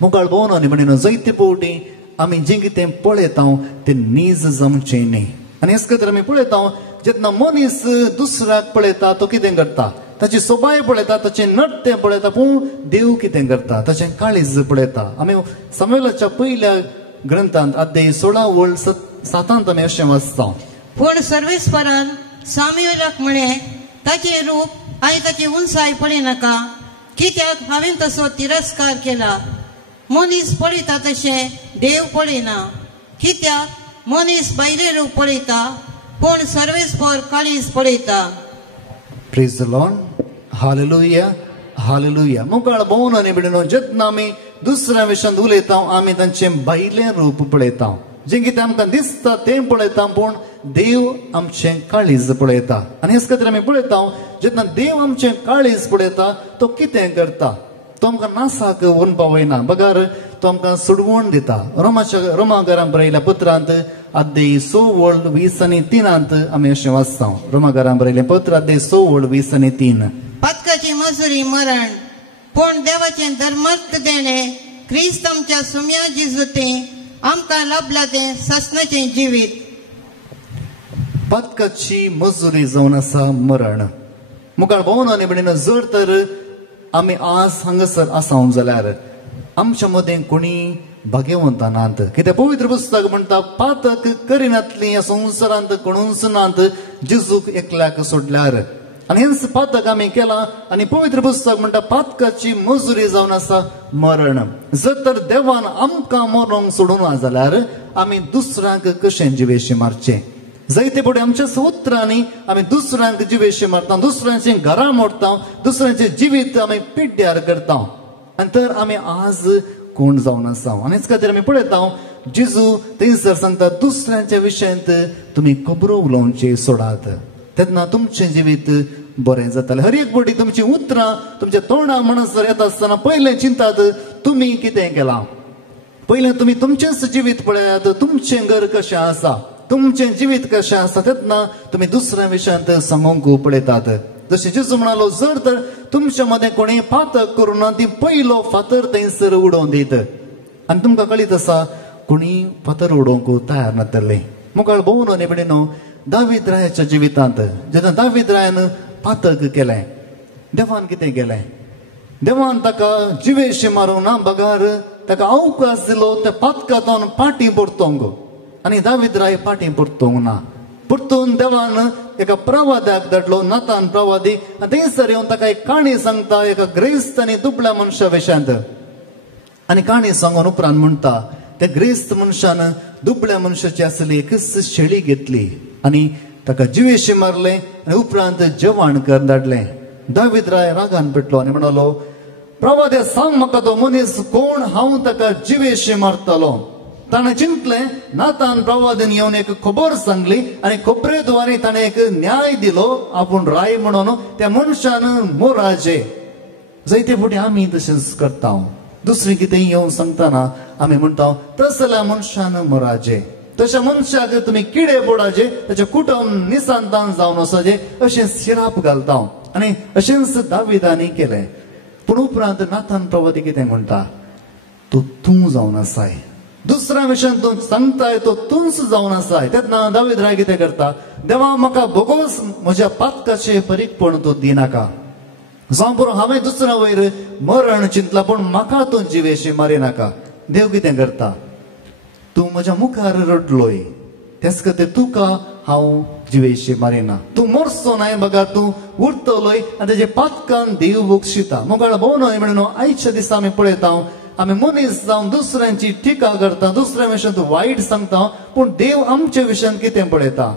मुखार भोंवन आनी म्हणून जायते फावटी आमी जें कितें पळयता तें नीज जमचें न्ही आनी हेच खातीर आमी पळयता जेन्ना मनीस दुसऱ्याक पळयता तो कितें करता ताची सोबाय पळयता ताचें नट्य पळयता पूण देव कितें करता ताचें काळीज पळयता आमी सामुएलाच्या पयल्या ग्रंथांत अध्याय 16 वळ 7 आमी अशें वाचता पूण सर्वेस्परान सामुएलाक म्हळें ताचें रूप आनी ताची उंचाय पळयनाका कित्याक हांवें तसो तिरस्कार केला मनीस पळयता तशें देव पळयना कित्याक मनीस भायलें रूप पळयता पूण सर्वेस्पर काळीज पळयता praise the lord hallelujah hallelujah मुखार भोंवन आनी म्हणून जेन्ना आमी दुसऱ्या विशयान उलयता आमी तांचें भायलें रूप पळयता जें कितें आमकां दिसता तें पळयता पूण देव आमचें काळीज पळयता आनी हेच खातीर आमी पळयता जेन्ना देव आमचें काळीज पळयता तो कितें करता तो आमकां नासाक व्हरून पावयना बगार तो आमकां सुडवण दिता रोमाकारांक बरयल्या पत्रांत अध्याय 6 वळ 20 आनी 3 आमी अशें वाचता रोमाकारांक बरयलें पत्र अध्याय 6 वळ 20 आनी 3 पातकाची मजुरी मरण पूण देवाचें धर्मार्थ देणें क्रिस्त आमच्या सुम्या जिजुतें आमकां लाभला तें ससनाचें जिवीत पातकाची मजुरी जावन आसा मरण मुखार भोंवन आनी म्हणून जर तर आमी आज हांगासर आसां जाल्यार आमच्या मदें कोणी भाग्यवंत नात कित्याक पवित्र पुस्तक म्हणटा पातक करिनातलीं ह्या संवसारांत कोणूच नात जेजूक एकल्याक सोडल्यार आनी हेच पातक आमी केलां आनी पवित्र पुस्तक म्हणटा पातकाची मजुरी जावन आसा मरण जर तर देवान आमकां मरोंक सोडूना जाल्यार आमी दुसऱ्यांक कशें जिवेशी मारचें जायते फुडें आमच्या उतरांनी आमी दुसऱ्यांक जिवेशी मारता दुसऱ्यांचें घरां मोडटा दुसऱ्यांचें जिवीत आमी पिड्ड्यार करता आनी तर आमी आज कोण जावन आसा आनी हेच खातीर आमी पळयता जेजू थंयसर सांगता दुसऱ्यांच्या विशयांत तुमी खबरो उलोवचे सोडात तेन्ना तुमचें जिवीत बरें जातालें हर एक फावटी तुमचीं उतरां तुमच्या तोंडा म्हणसर येता आसतना पयलें चिंतात तुमी कितें केलां पयलें तुमी तुमचेंच जिवीत पळयात तुमचें घर कशें आसा तुमचें जिवीत कशें आसा तेन्ना तुमी दुसऱ्या विशयांत सांगूंक पळयतात जशें जेजू म्हणालो जर तर तुमच्या मदें कोणी पातक करून ती पयलो फातर थंयसर उडोवन दीत आनी तुमकां कळीत आसा कोणी फातर उडोवंक तयार नासलें मुखार भोंवन आनी म्हणून दावीद रायाच्या जिवितांत जेन्ना दावीद रायान पातक केलें देवान कितें केलें देवान ताका जिवेशी मारूंक ना बगार ताका अवकाश दिलो त्या पातकांतून फाटीं परतोवंक आनी दावीद राय फाटीं परतोवंक ना परतून देवान एका प्रवाद्याक धाडलो नातान प्रवादी आनी थंयसर येवन ताका एक काणी सांगता एका ग्रेस्त आनी दुबळ्या मनशा विशयांत आनी काणी सांगून उपरांत म्हणटा त्या ग्रेस्त मनशान दुबळ्या मनशाची आसली एक शेळी घेतली आनी ताका जिवेशी मारलें आनी उपरांत जेवण कर धाडलें दावीद राय रागान पेटलो आनी म्हणलो प्रवाद्या सांग म्हाका तो मनीस कोण हांव ताका जिवेशी मारतलो ताणें चिंतलें नातान प्रवादीन येवन एक खबर सांगली आनी खबरे द्वारे ताणें एक न्याय दिलो आपूण राय म्हणून त्या मनशान मोराजे जायते फावटी आमी तशेंच करता दुसरें कितें येवन सांगतना आमी म्हणटा तसल्या मनशान मोराजे तशा मनशाक तुमी किडे पडाचे ताचे कुटुंब निसांतान जावन वचाचे अशें शिराप घालता आनी अशेंच दाविदानी केलें पूण उपरांत नातान प्रवादी कितें म्हणटा तूं जावन आसाय दुसऱ्या विशयान तूं सांगताय तो तूंच जावन आसाय तेन्ना दावीद राय कितें करता देवा म्हाका भोगोस म्हज्या पातकाचें परीकपण तूं दिनाका जावं पुरो हांवें दुसऱ्या वयर मरण चिंतलां पूण म्हाका तूं जिवेशी मारिनाका देव कितें करता तूं म्हज्या मुखार रडलोय तेच खातीर तुका हांव जिवेशी मारिना तूं मरचो नाय बगा तूं उरतलोय आनी तेजे पातकान देव बक्षिता मुखार भोंवनोय म्हणून आयच्या दिसा आमी पळयता आमी मनीस जावन दुसऱ्यांची टिका करता दुसऱ्या विशयांत वायट सांगता पूण देव आमच्या विशयांत कितें पळयता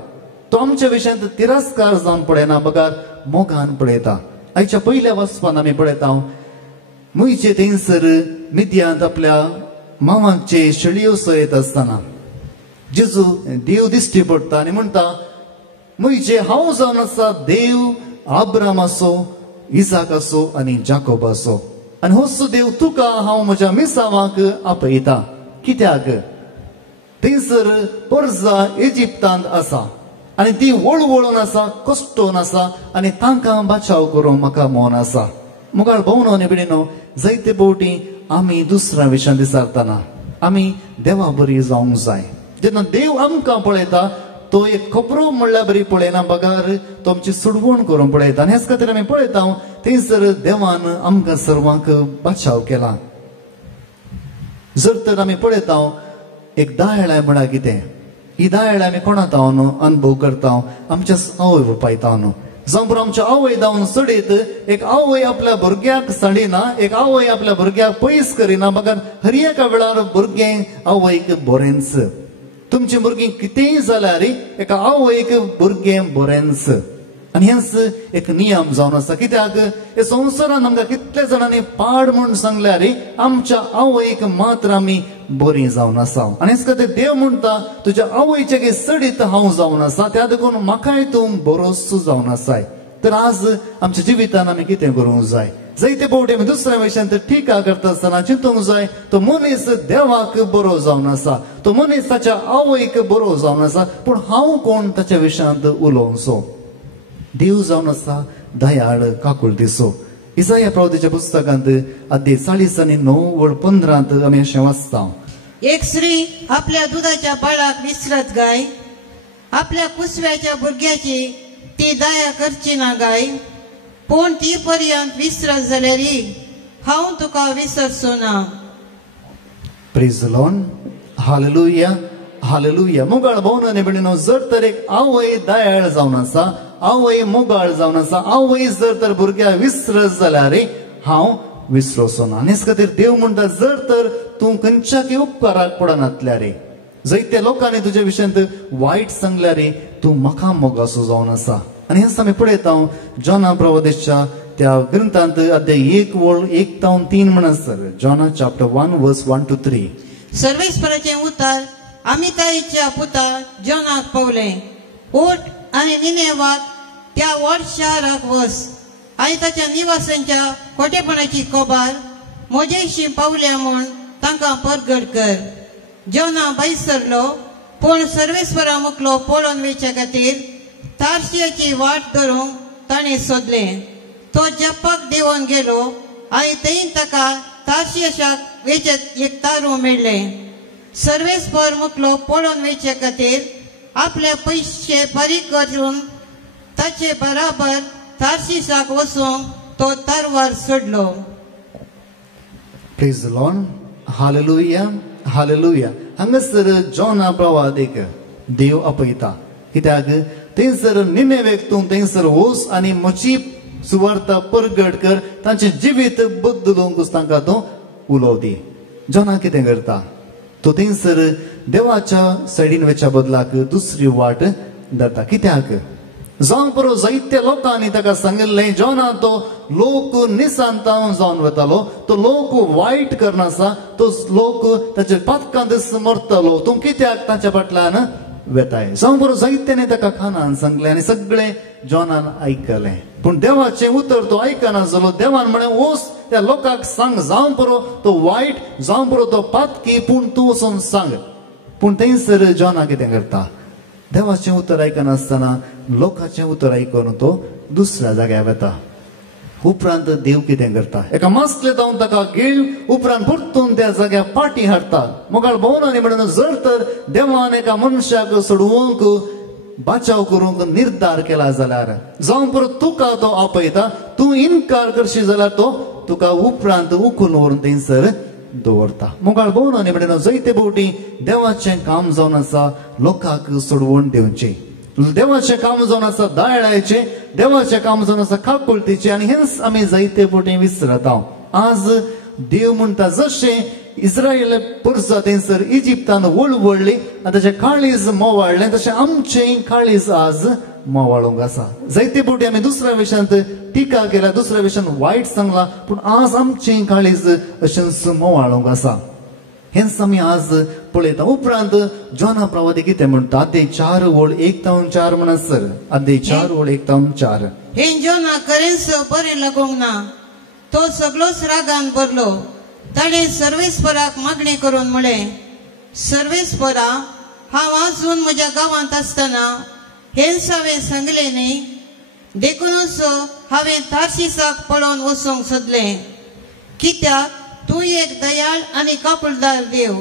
तो आमच्या विशयांत तिरस्कार जावन पळयना बगार मोगान पळयता आयच्या पयल्या वचपान आमी पळयता मुयचे थंयसर मिद्यांत आपल्या मांवाचे शेळयो सयत आसतना जेजू देव दिश्टी पडटा आनी म्हणटा मुयचे हांव जावन आसा देव आब्राम आसो इसाक आसो आनी जाकोब आसो आनी होच देव तुका हांव म्हज्या मिसावाक आपयता कित्याक थंयसर पर्जा इजिप्तांत आसा आनी ती वळवळून आसा, कश्टोन आसा आनी तांकां बचाव करूंक म्हाका मोन आसा. मुखार भोवनो आनी बिडीनो जायते फावटी आमी दुसऱ्या विशयान विचारतना आमी देवा बरी जावंक जाय. जेन्ना देव आमकां पळयता तो एक खबरो म्हणल्यार बरी पळयना, बगार तो आमची सुडवण करून पळयता. आनी हेच खातीर आमी पळयता थंयसर देवान आमकां सर्वांक बचाव केला. जर तर आमी पळयता एक दायळाय म्हणल्यार कितें, ही दायळाय आमी कोणाता अनुभव करता, आमच्या आवय बापायता न्हू. जावं आमच्या आवय जावन सडीत एक आवय आपल्या भुरग्याक सडिना, एक आवय आपल्या भुरग्याक पयस करिना. बगार हर एका वेळार भुरगें आवयक बरेंच. तुमची भुरगीं कितेंय जाल्यार एका आवयक भुरगें बरेंच. आनी हेंच एक नियम जावन आसा. कित्याक हे संवसारान आमकां कितले जाणांनी पाड म्हूण सांगल्यार आमच्या आवयक मात्र आमी बरीं जावन आसा. आनी हेच खातीर देव म्हणटा तुज्या आवयचे सडीत हांव जावन आसा, त्या देखून म्हाकाय तूं बरोच जावन आसाय. तर आज आमच्या जिवितान आमी कितें करूंक जाय? जायते फावटी आमी दुसऱ्या विशयान टिका करता आसतना चिंतूंक जाय तो मनीस देवाक बरो जावन आसा, तो मनीस ताच्या आवयक बरो जावन आसा, पूण हांव कोण ताच्या विशयांत उलोवचो? देव जावन आसा दयाळ काकुळटीचो. इसाया प्रवक्त्याच्या पुस्तकांत अध्याय 40:9-15 आमी अशें वाचता. एक स्त्री आपल्या दुधाच्या बाळाक विसरत गाय, आपल्या कुसव्याच्या भुरग्याची ती दया करची ना गाय. पूण ती पर्यंत विसरत जाल्यार हांव तुका विसरचो ना. Praise the lord. Hallelujah, hallelujah. मोगाळ भोवनो बिडीनो जर तर एक आवय दयाळ जावन आसा, आवय मोगाळ जावन आसा, आवय जर तर भुरग्या विसरत जाल्यार हांव विसरोचो ना. आनी हेच खातीर देव म्हणटा जर तर तूं खंयच्याकय उपकाराक पडनातल्यार, जायत्या लोकांनी तुज्या विशयांत वायट सांगल्यार तूं म्हाका मोगाचो जावन आसा. आनी हेच आमी पळयता जॉना प्रवादेशच्या त्या ग्रंथांत अध्याय 1:1-3 म्हणसर. जॉना चॅप्टर 1:1-3. सर्वेस्पराचें उतर अमिताईच्या पुता जॉनाक पावले. उठ आनी निनेवात त्या व्हड शाराक वच आनी ताच्या निवासांच्या खोटेपणाची खबर मोजेशी पावल्या म्हूण तांकां परगट कर. जॉना भायर सरलो, पूण सर्वेस्परा मुखलो पळोवन वयच्या खातीर तार्शियाची वाट धरूंक ताणें सोदलें. तो जप्पाक देंवोन गेलो आनी थंय ताका तार्शियाक वेचत एक तारू मेळ्ळें. सर्वेस्पर मुखलो पळोवन वयच्या खातीर आपले पयशे फारीक करून ताचे बराबर तार्शिशाक वचूंक तो तारवार सोडलो. Praise the lord. Hallelujah, hallelujah. हांगासर जॉना प्रवादीक देव आपयता. कित्याक थंयसर निनेवेक तूं थंयसर वच आनी म्हजी सुवार्ता परगट कर, तांचें जिवीत बदलूंक तांकां तूं उलोव दी. जॉना कितें करता? तो थंयसर देवाच्या सायडीन वयच्या बदलाक दुसरी वाट धरता. कित्याक जावं बरो जायत्या लोकांनी ताका सांगिल्लें जॉना तो लोक निसांताव जावन वतालो, तो लोक वायट करनासा, तो लोक ताच्या पातकांत मरतलो, तूं कित्याक ताच्या फाटल्यान वेताय. जावं बरो जायत्यानी ताका खानान सांगलें आनी सगळें जॉनान आयकलें. पूण देवाचें उतर तो आयकना जालो. देवान म्हळें वच त्या लोकांक सांग, जावं बरो तो वायट, जावं बरो तो पातकी, पूण तूं वचून सांग. पूण थंयसर जॉना कितें करता? देवाचें उतर आयकनासतना लोकांचें उतर आयकून तो दुसऱ्या जाग्यार वता. उपरांत देव कितें करता? एका मास्ले जावन ताका घेवन उपरांत परतून त्या जाग्यार पाटी हाडटा. मोगाळ भोवनांनी म्हणून जर तर देवान एका मनशाक सोडवूंक बचाव करूंक निर्धार केला जाल्यार, जावं परत तुका तो आपयता, तूं इन्कार करशी जाल्यार तो तुका उपरांत उखलून व्हरून थंयसर दवरता. मोगाळ भोवनांनी म्हणून जायते फावटी देवाचें काम जावन आसा लोकांक सोडवून दिवचें. देवाचें काम जावन आसा दयाळायेचें, देवाचें काम जावन आसा काकुळटीचें. आनी हेंच आमी जायते फावटी विसरता. आज देव म्हणटा जशें इस्रायल पुरसा थंयसर इजिप्तान वळवळ्ळी आनी ताचें काळीज मोवाळ्ळें, तशें आमचें काळीज आज मोवाळूंक आसा. जायते फावटी आमी दुसऱ्या विशयांत टिका केल्या, दुसऱ्या विशयान वायट सांगलां, पूण आज आमचें काळीज अशेंच मोवाळूंक आसा. हेंच आमी आज पळयता. उपरांत जॉना प्रवादी कितें म्हणटा? अध्याय 4:1-4 म्हणसर. अध्याय 4:1-4. हे जॉना खरेंच बरें लागोंक ना. तो सगळोच रागान भरलो. ताणें सर्वेस्पराक मागणी करून म्हळें, सर्वेस्परा हांव आजून म्हज्या गांवांत आसतना हेच हांवें सांगलें न्ही, देखूनच हांवें तार्शिसाक पळोवन वचूंक सोदलें, कित्याक तूं एक दयाळ आनी कापुलदार देव,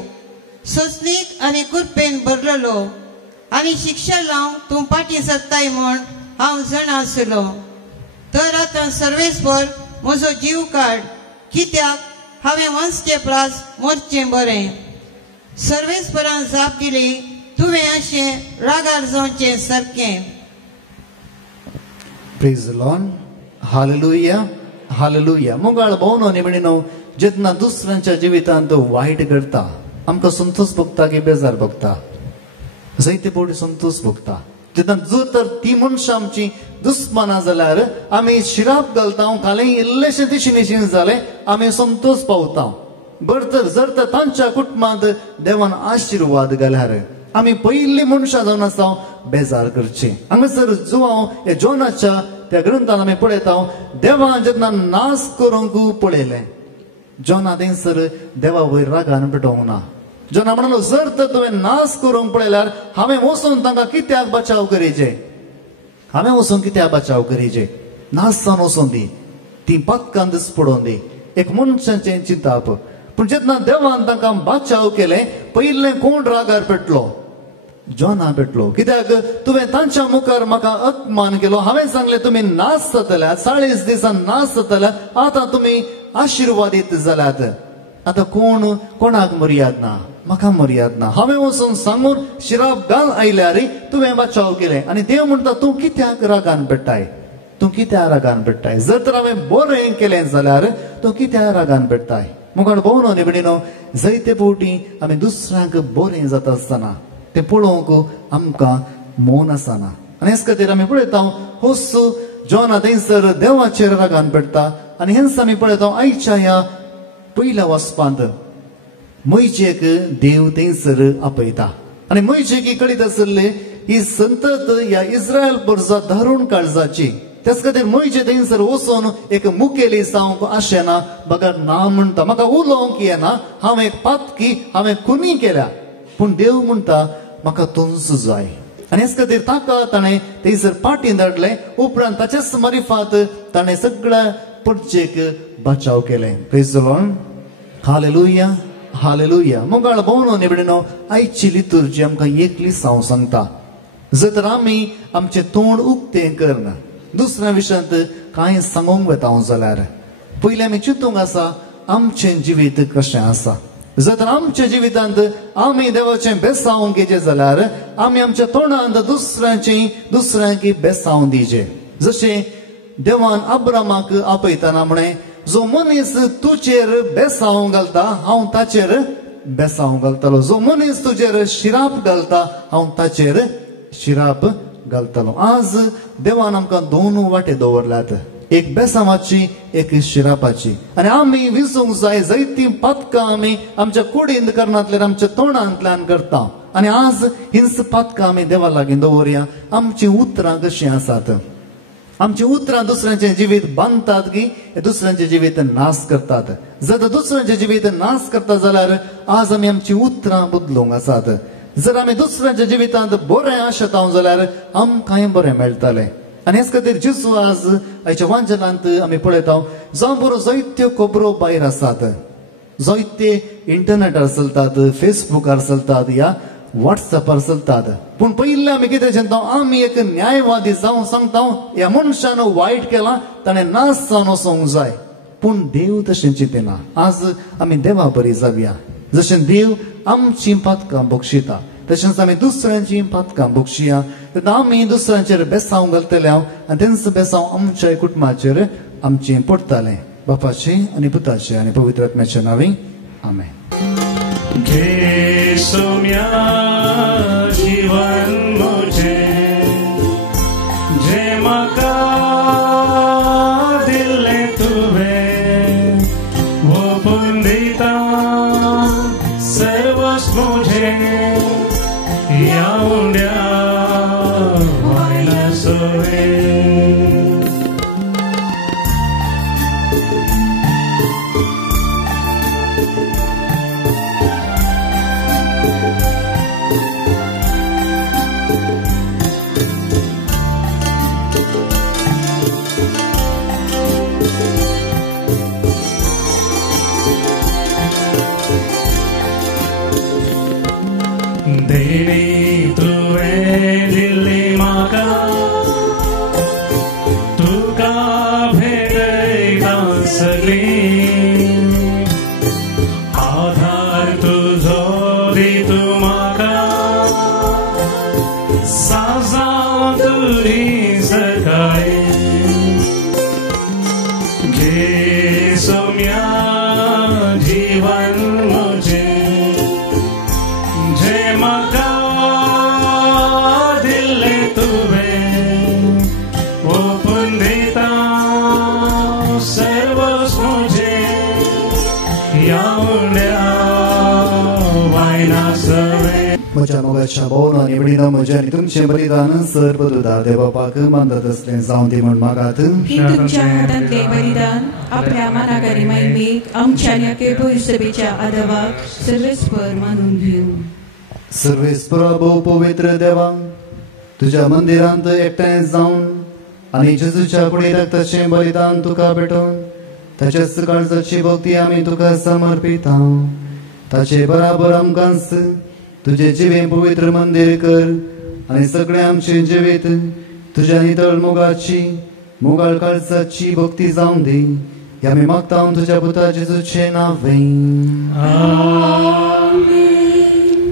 सोंसणीक आनी कुरपेन भरलेलो, आनी शिक्षा लावन तूं पाटी सरताय म्हूण हांव जाणा आसलो. तर आतां सर्वेस्पर म्हजो जीव काड, कित्याक हांवें वंसचे प्रास मरचें बरें. सर्वेस्परान जाप दिली, तुवें अशें रागार जावचें सारकें. Praise the Lord. Hallelujah. Hallelujah. मोगाळ भोवनो निमणीनो जेन्ना दुसऱ्यांच्या जिवितांत वायट घडटा, आमकां संतोष भोगता की बेजार भोगता? जायते फावटी संतोष भोगता. जेन्ना जर तर ती मनशां आमची दुस्मानां जाल्यार आमी शिराप घालता, कालें इल्लेशें दिशेन जालें आमी संतोष पावता. बरं तर जर तर तांच्या कुटुंबांत देवान आशिर्वाद घाल्यार आमी पयलीं मनशां जावन आसा बेजार करची. हांगासर जो जोनाच्या त्या ग्रंथान आमी पळयता, देवान जेन्ना नाश करूंक पळयलें, जोना थंयसर देवा वयर रागान पेटोवंक ना. जोना म्हणलो, जर तर तुवें नाश करूंक पळयल्यार हांवें वचून तांकां कित्याक बचाव करीचे, हांवें वचून कित्याक बचाव करीचे, नाश जावन वचून दी, ती पातकां दीस पडोवन दी. एक मनशाचें चिंताप. पूण जेन्ना देवान तांकां बचाव केलें, पयलें कोण रागार पेटलो? जोना पेटलो. कित्याक तुवें तांच्या मुखार म्हाका अपमान केलो. हांवें सांगलें तुमी नाश जातल्यात, 40 दिसान नाश जातल्यात, आतां तुमी आशिर्वादीत जाल्यात. आतां कोणाक मर्याद ना? म्हाका मर्याद ना. हांवें वचून सांगून शिराप घाल आयल्यार तुवें बचाव केलें. आनी देव म्हणटा, तूं कित्याक रागान पेट्टाय? तूं कित्याक रागान पेट्टाय? जर तर हांवें बरें केलें जाल्यार तूं कित्याक रागान पेट्टाय? मुखार भोवनो निवडीनो जायते फावटी आमी दुसऱ्यांक बरें जाता आसतना ते पळोवंक आमकां मौन आसना. आनी हेच खातीर आमी पळयता होस जोना थंयसर देवाचेर रागान पेट्टा. आनी हेच आमी पळयता आयच्या ह्या पयल्या वचपांत मोइशेक देव थंयसर आपयता. आनी मोइशेक कळीत आसले ही संतत ह्या इस्रायल परजा धारून काळजाची. त्याच खातीर मोइशे थंयसर वचून एक मुखेली जावंक आशेना. म्हाका ना म्हणटा, म्हाका उलोवंक येना, हांव एक पातकी, हांवें खुनी केल्या. पूण देव म्हणटा, म्हाका तोंच जाय. आनी हेच खातीर ताका ताणें थंयसर पाटी धाडलें. उपरांत ताचेच मारिफात ताणें सगळ्या परचेक बचाव केलें. Praise the lord. Hallelujah. Hallelujah. मोगाळ भोवनो निवडीनो आयची लितुर्जी आमकां एकली सांगता, जर तर आमी आमचें तोंड उक्तें करना, दुसऱ्या विशयांत कांय सांगूंक वेता जाल्यार पयलीं आमी चिंतूंक आसा आमचें जिवीत कशें आसा. जर तर आमच्या जिवितांत आमी देवाचें बेसांव घेवचें जाल्यार आमी आमच्या तोंडांत दुसऱ्यांक बेसांव दिवचें. जशें देवान अब्रामाक आपयतना म्हणें, जो मनीस तुजेर बेसांव घालता हांव ताचेर बेसांव घालतलो, जो मनीस तुजेर शिराप घालता हांव ताचेर शिराप घालतलो. आज देवान आमकां दोन वाटे दवरल्यात, एक बेसांवाची, एक शिरापाची. आनी आमी विसरूंक जाय, जायतीं पातकां आमी आमच्या कुडींत करनातल्यार आमच्या तोंडांतल्यान करता. आनी आज हिंच पातकां आमी देवा लागीं दवरया. आमचीं उतरां कशीं आसात? आमची उतरां दुसऱ्यांचें जिवीत बांदतात की दुसऱ्यांचें जिवीत नाश करतात? जर दुसऱ्यांचें जिवीत नाश करता जाल्यार आज आमी आमची उतरां बदलूंक आसात. जर आमी दुसऱ्यांच्या जिवितांत बरें आशेता जाल्यार आमकांय बरें मेळटलें. आनी हेच खातीर जेजू आज आयच्या वांचनांत आमी पळयता, जावं बरो जायत्यो खबरो भायर आसात, जायते इंटरनेटार चलतात, फेसबुकार चलतात, या व्हॉट्सएपार चलतात. पूण पयलीं आमी कितें चिंता, आमी एक न्यायवादी जावन सांगता, ह्या मनशान वायट केलां, ताणें नाश जावन वचोंक जाय. पूण देव तशें चिंतिना. आज आमी देवा बरी जावया. जशें देव आमचीं पातकां बक्षिता तशेंच आमी दुसऱ्यांचीं पातकां बक्षिया. आमी दुसऱ्यांचेर बेसांव घालतले आनी तेंच बेसांव आमच्या कुटुंबाचेर आमचें पडटलें. बापाचें आनी पुताचें आनी पवित्र आत्म्याच्या नांवान आमेन. घे सोम्या जीवन मुझे, जे म्हाका दिल्लें तुवें, ओपून दिता सर्वच मुझे, या उंड्या व्हायला सोवे. तुवें दिल्ली म्हाका तुका भेटयता सगळी आधार तुझो दितू म्हाका साजांव तुरी सकाळी घे सोम्या जीवन मुझे जे म्हाका दिल्ले तुवें ओपून दिता सर्वच मुझे या उंड्या वायना सवे म्हज्या मोगाच्या भोवना निवडीना म्हज्या आनी तुमचें बलिदान सर्व तुदार देवबापाक मानत असलें जावं दी म्हण मागात. ही तुमच्या हातांतले बलिदान आपल्या मनाकारी महिमेक आमच्या आणि अखे सभेच्या आदवाक सर्वेस्पर मानून घेऊ. सर्वेस्परा भोव पवित्र देवा, तुझ्या मंदिरांत एकठांय जावन आनी जेजूच्या कुडी रक्ताचें बलिदान तुका भेटोवन ताचेच काळजाची भक्ती आमी तुका समर्पिता. ताचे बराबर आमकांच तुझे जिवे पवित्र मंदिर कर आनी सगळे आमचे जिवीत तुझ्या नितळ मोगाळ काळजाची भक्ती जावं दी. हे आमी मागता तुझ्या पुता जेजूचे नांवें.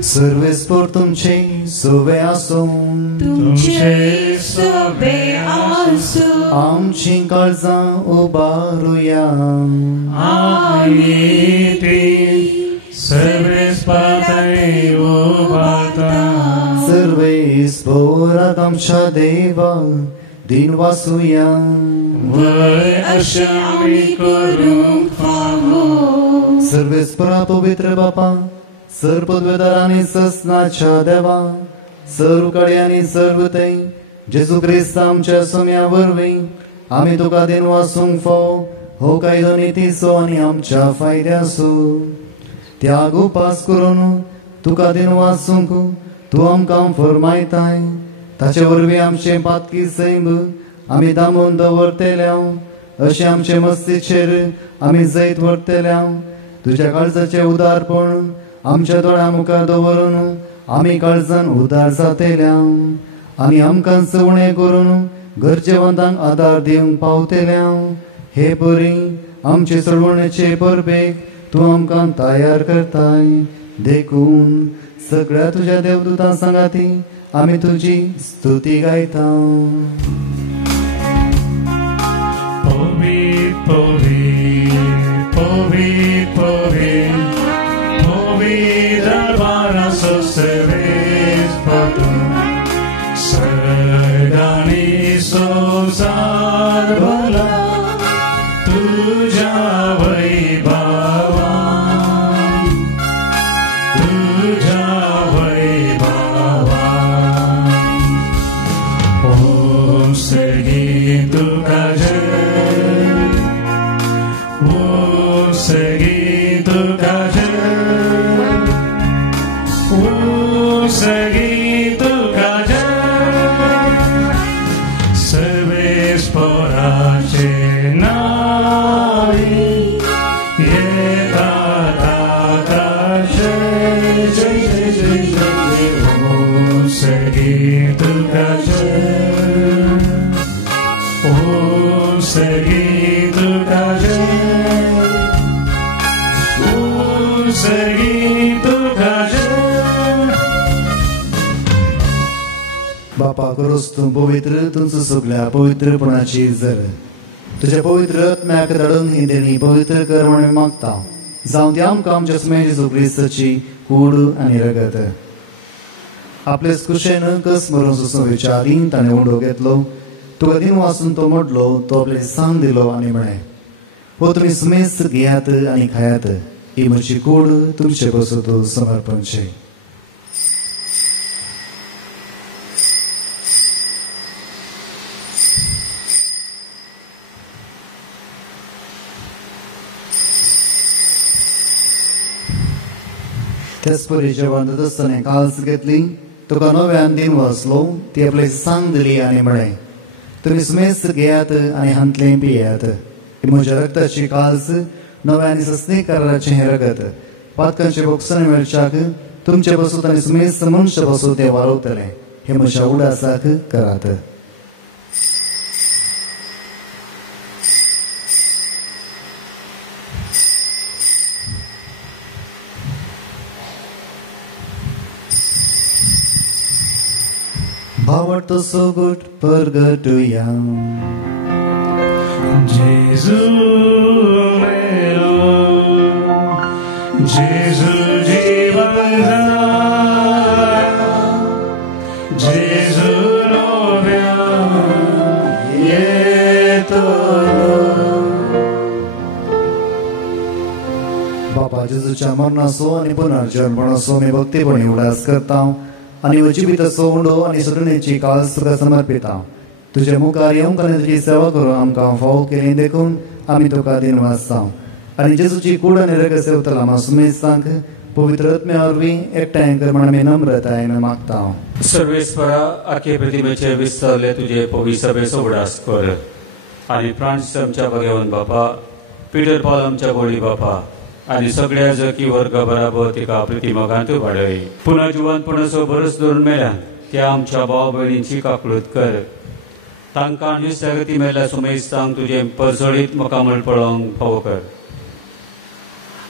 सर्वेस्पर तुमचे सोवे आसूं, तुमचे सोबे आसूं आमची काळजां उबारुया. आमी ती सर्वेस्पराय उबारता. सर्वेस्पराक आमच्या देवा दिन वासुया. वय अशें आमी करूंक फावो. सर्वेस्परा पवित्र बापा, सर्व पदवेदार आनी ससनाच्या देवा, सर्व कळे आनी सर्व थंय जेजू क्रिस्त आमच्या सोम्या वरवीं आमी तुका दिन वासूंक फावो हो कायदो नितीचो आनी आमच्या फायद्याचो. त्याग उपास करून तुका दिन वासूंक तूं आमकां फरमायताय. ताचे वरवीं आमचे पातकी सैम आमी दामून दवरतेल्या अशें आमचे मस्तीचेर आमी जैत व्हरतेल्या. तुज्या काळजाचें उदारपण आमच्या दोळ्या मुखार दवरून आमी काळजान उदार जातेल्या आनी आमकां उणें करून गरजेवंतांक आदार दिवंक पावतेल्या. हे परी आमचे चळवळेचे परबेक तूं आमकां तयार करताय. देखून सगळ्या तुज्या देवदूतां सांगाती आमी तुजी स्तुती गायता. Povit, povit, povit, povit, povit darbara soseves patum, sargani sozar bala, tuja vaibhava, tuja vaibhava, om sergi tuka seguido cayer, seguido cayer, serves por acenai, yeta tata seguido cayer, seguido cayer. बापा करोस तूं पवित्र तुमचो सगळ्या पवित्रपणाची जर तुझ्या पवित्र आत्म्याक धाडून ही देणी पवित्र कर म्हणून मागता. जावं ती आमकां आमच्या सुमेर जेजू क्रिस्ताची कूड आनी रगत. आपले कुशेन कस मरून सुसो विचारीन ताणें उंडो घेतलो. तुका दिन वाचून तो मोडलो, तो आपले सांग दिलो आनी म्हणे, हो तुमी सुमेस घेयात आनी खायात. ही म्हजी कूड तुमचे बसतो समर्पणचे. तेच परी जेवण आसतना काल्स घेतली, तुका नव्यान दिन वाचलो, ती आपले सांग दिली आनी म्हणे, तुमी सुमेस घेयात आनी हांतले पियात. ही म्हज्या रक्ताची काल्स नव्या आनी सस्तीकाराचें रगत पातकांचे भोगसण मेळच्याक तुमचे बसूत आनी सुमेस्त मनुष्य बसूत ते वालोवतले हे म्हज्या उडासाक करात. भावार्थ सोगुट परगटुया. जेजू मेलो, जेजू जीवन जेजू नव्या येतलो. बापा जेजूच्या मरणाचो आनी पुनर्जन्मणाचो मी भक्तीपणी उडास करता आनी म्हजी भितर सोंडो आनी सुरणेची काळज तुका समर्पिता. तुझे मुखार येवंक आनी तुजी सेवा करून आमकां फावो केली देखून आमी तुका दिन वाचता. आनी जेजूची कूड आनी रगत सेवतला आमकां सुमेस्तांक पवित्र आत्म्या वरवीं एकठांय कर म्हण आमी नम्रतायेन मागता. सर्वेस्परा आखे प्रतिमेचे विस्तारले तुझे पवित्र सभेचो उडास कर आनी फ्रांस आमच्या भगवान बापा, पीटर पॉल आमच्या बोडी बापा आनी सगळ्या जकी वर्ग बराबर तिका प्रतिमगांत वाडय. पुन्हा जिवंतपणाचो बरस धरून मेल्या त्या आमच्या भाव भयणींची काकूळट कर. तांकां निश्चगती मेल्या सुमेस्तांक तुजे परसळीत मोकामळ पळोवंक फावो कर.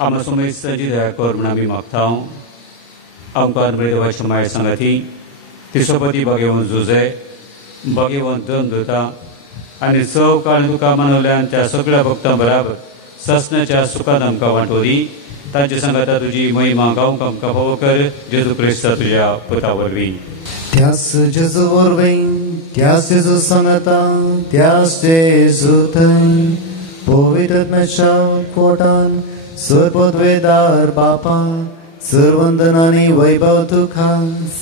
आमकां सुमेस्ताची दया कर म्हण आमी मागता. आमकां देवाची माय सांगाती तिसोपती भगवान जुजे, भगवान दंदुता आनी चव काळ तुका मानवल्यान त्या सगळ्या भक्तां बराबर ससण्याच्या सुखान आमकां वांटोदी. तांचे सांगाता तुजी महिमा गावंक आमकां फावो कर. जेजू क्रिस्ता तुज्या पुता वरवीं. त्यास जेजू वरवीं, त्यास जेजू सांगता, त्यास जेजू थंय पवित्र आत्म्याच्या कोटान सर्वोद्वेदार बापा सर्वंदन आनी वैभव तुका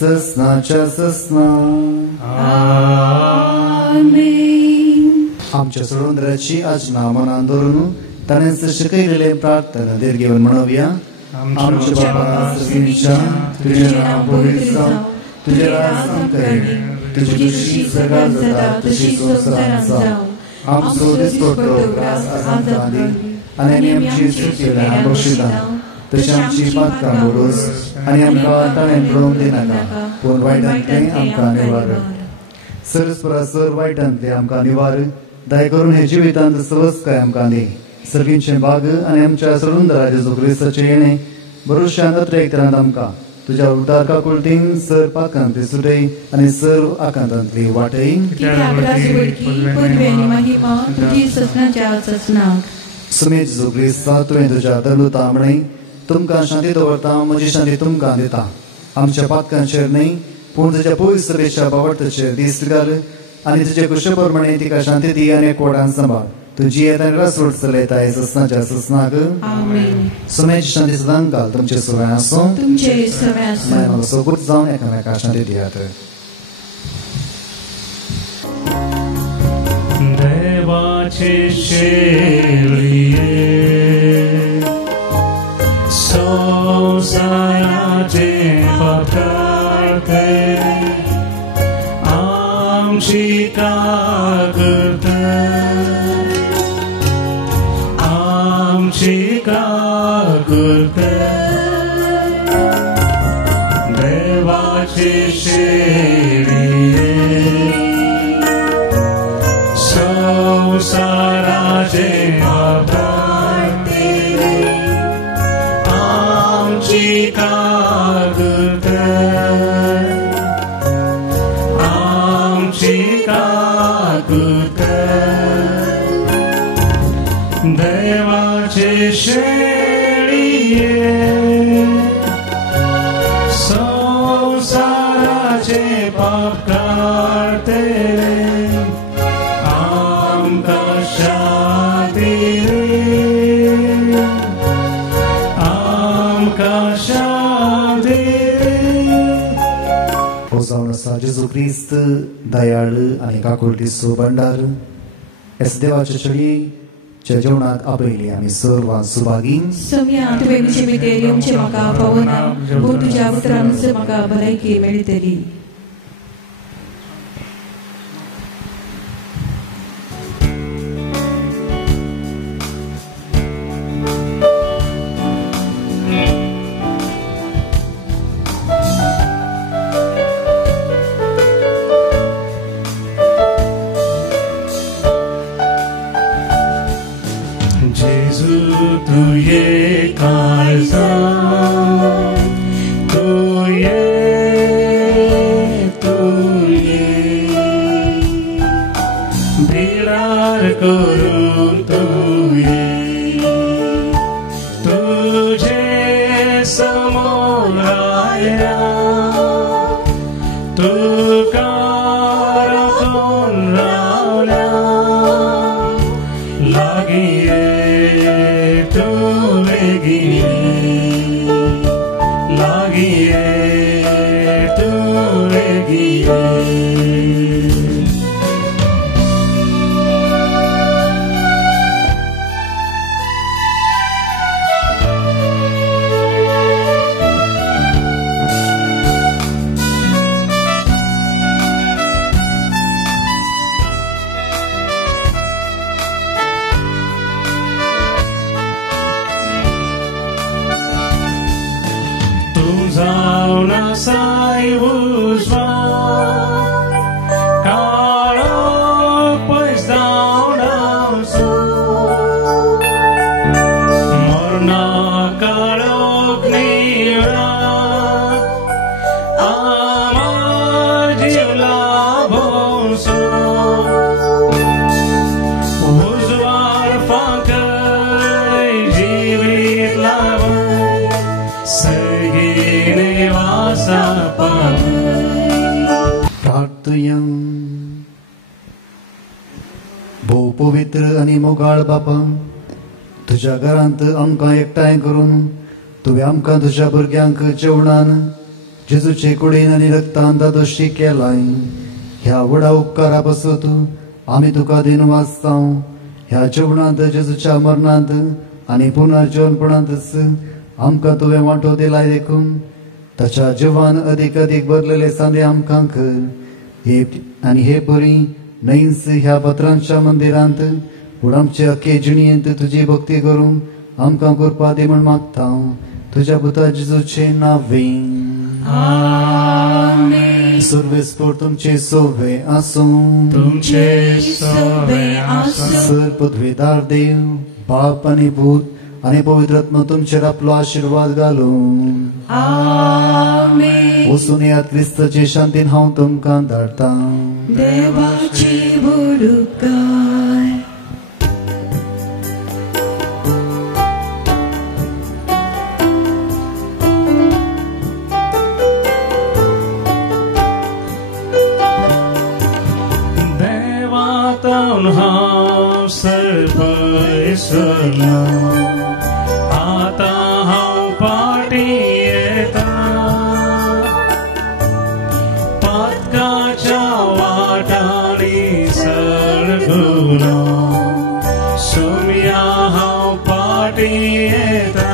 ससनाच्या ससना. आमच्या सोडूंदराची आजना मनान धरून ताणें शिकयलेले प्रार्थना देर घेवन म्हणुया. आमच्या बाबा सगळींच्या तुझे नांव पवित्र जावं, तुझे राज संकरे, तुझी खुशी जगात जाता तशी संवसारांत जावं. आमचो दिसपट्टो ग्रास आमकां दी आनी आमची चुकिल्ल्यान बक्षिता. तशी आमची पातकां मोडूस आनी आमकां ताणें पडोवंक दिनाका, पूण वायटांतलें आमकां निवार. सरस्परासर वायटांतलें आमकां निवार. दया करून हे जिवितांत सवस्काय आमकां दी. सर्गींचे भाग आनी आमच्या सोडूंदरा जेजू क्रिस्ताचे येणे भरोशान एक तरांत आमकां तुज्या उद्दार काकुळटीन सर पाकांतली सुटय आनी सर आकांतांतली वाटय. सुमे जेजू क्रिस्ता तुवें तुज्या दलुता म्हणय तुमकां शांती दवरता, म्हजी शांती तुमकां दिता. आमच्या पातकांचेर न्हय पूण तुज्या पवित्र सभेच्या बावटाचेर दीस घाल आनी तुजे कुशे प्रमाणे तिका शांती दी आनी कोडान सांबाळ. तुजी येताना सोड चलयताय ससनाच्या ससनाक. सुमेची शांती सदांच घाल तुमचे सगळ्यां आसूं. म्हाका सोगूत जावन एकामेकाक शांती दियात. देवाचे शेळये संसाराचे पापकारते आमची काकूळट आमची काकूळट. देवाचे शेळये संसाराचे पापकारते आमची काकूळट आमची काकूळट. देवाचे शेळये संसाराचे पाप काढते आमकां शांती आमकां शांती. हो जावन आसा जेजू क्रिस्त दयाळ आनी काकुळटीचो भंडार. एस देवाचे शेळये जेवणात आपयली आमी सर्वांक सुभागी. सव्या तुवें तुजे भितर येवचें म्हाका फावना, पूण तुज्या उतरांच म्हाका भलायकी मेळटली. समोर आया तुका राखून रावल्या लागिये तू बेगिनी लागिये तू बेगिनी Zauna sai uzva Karo pois zauna su Morna karo gnira Amar jivla bonsu Uzvar fakai jivit lavan प्रार्थयं भोव पवित्र आणि मोगाळ बापा तुझ्या घरांत आमकां एकठांय करून तुवें आमकां तुज्या भुरग्यांक जेवणान जेजूचे कुडीन आनी रक्तान दादोशी केलाय ह्या व्हडा उपकारा पासत आमी तुका दिनवासता ह्या जेवणांत जेजूच्या मरणांत आनी पुनर्जीवनपणांतच आमकां तुवें वांटो दिलाय देखून ताच्या जिवान अदीक अदीक भरलेले सांदे आमकां कर आनी हे बरी नैन्स ह्या पत्रांच्या मंदिरांत पूण आमचे अख्खे जिणेंत तुजी भक्ती करून आमकां करपा दी म्हण मागता तुज्या पुता जेजूचे नांवें आमेन सर्वेस्पोर तुमचे सोवे आसूं तुमचे सोवे आसूं सर्वपदवीदार देव बाप आनी पूत आनी पवित्र आत्मा तुमचेर आपलो आशीर्वाद घालूं आमेन वचून येयात क्रिस्ताचे शांतीन हांव तुमकां धाडटा देवाची बुडुकाय देवातावन हांव सर्व इसरलो आतां हांव पाटी येता पातकाच्या वाटांनी सरगुलो सोम्या हांव पाटी येता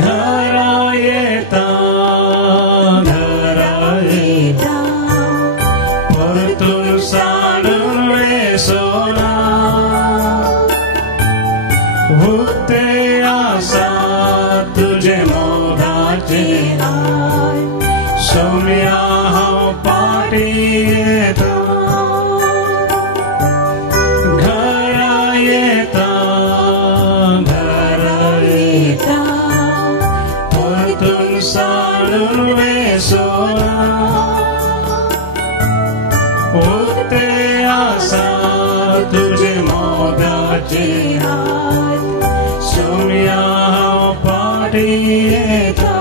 घरा येता परतून साडून वेसोना भुकते आसा तुझे मोगाचे सोम्या हांव पाटी येता घरा येता परतून साडून वेसोना भुकते आसा तुझे मोगाचे सोम्या हांव पाटी येता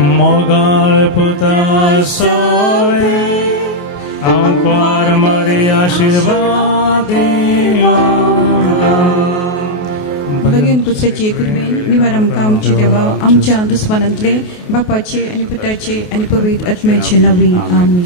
मोगाळ पुता सोरे हांव पार मरी आशीर्वाद भगीन पुस्तकाची कृपे निवार आमकां आमची देवा आमच्या दुस्मानांतले बापाचे आनी पुताचे आनी पवित्र आत्म्याचे नांवी आमीन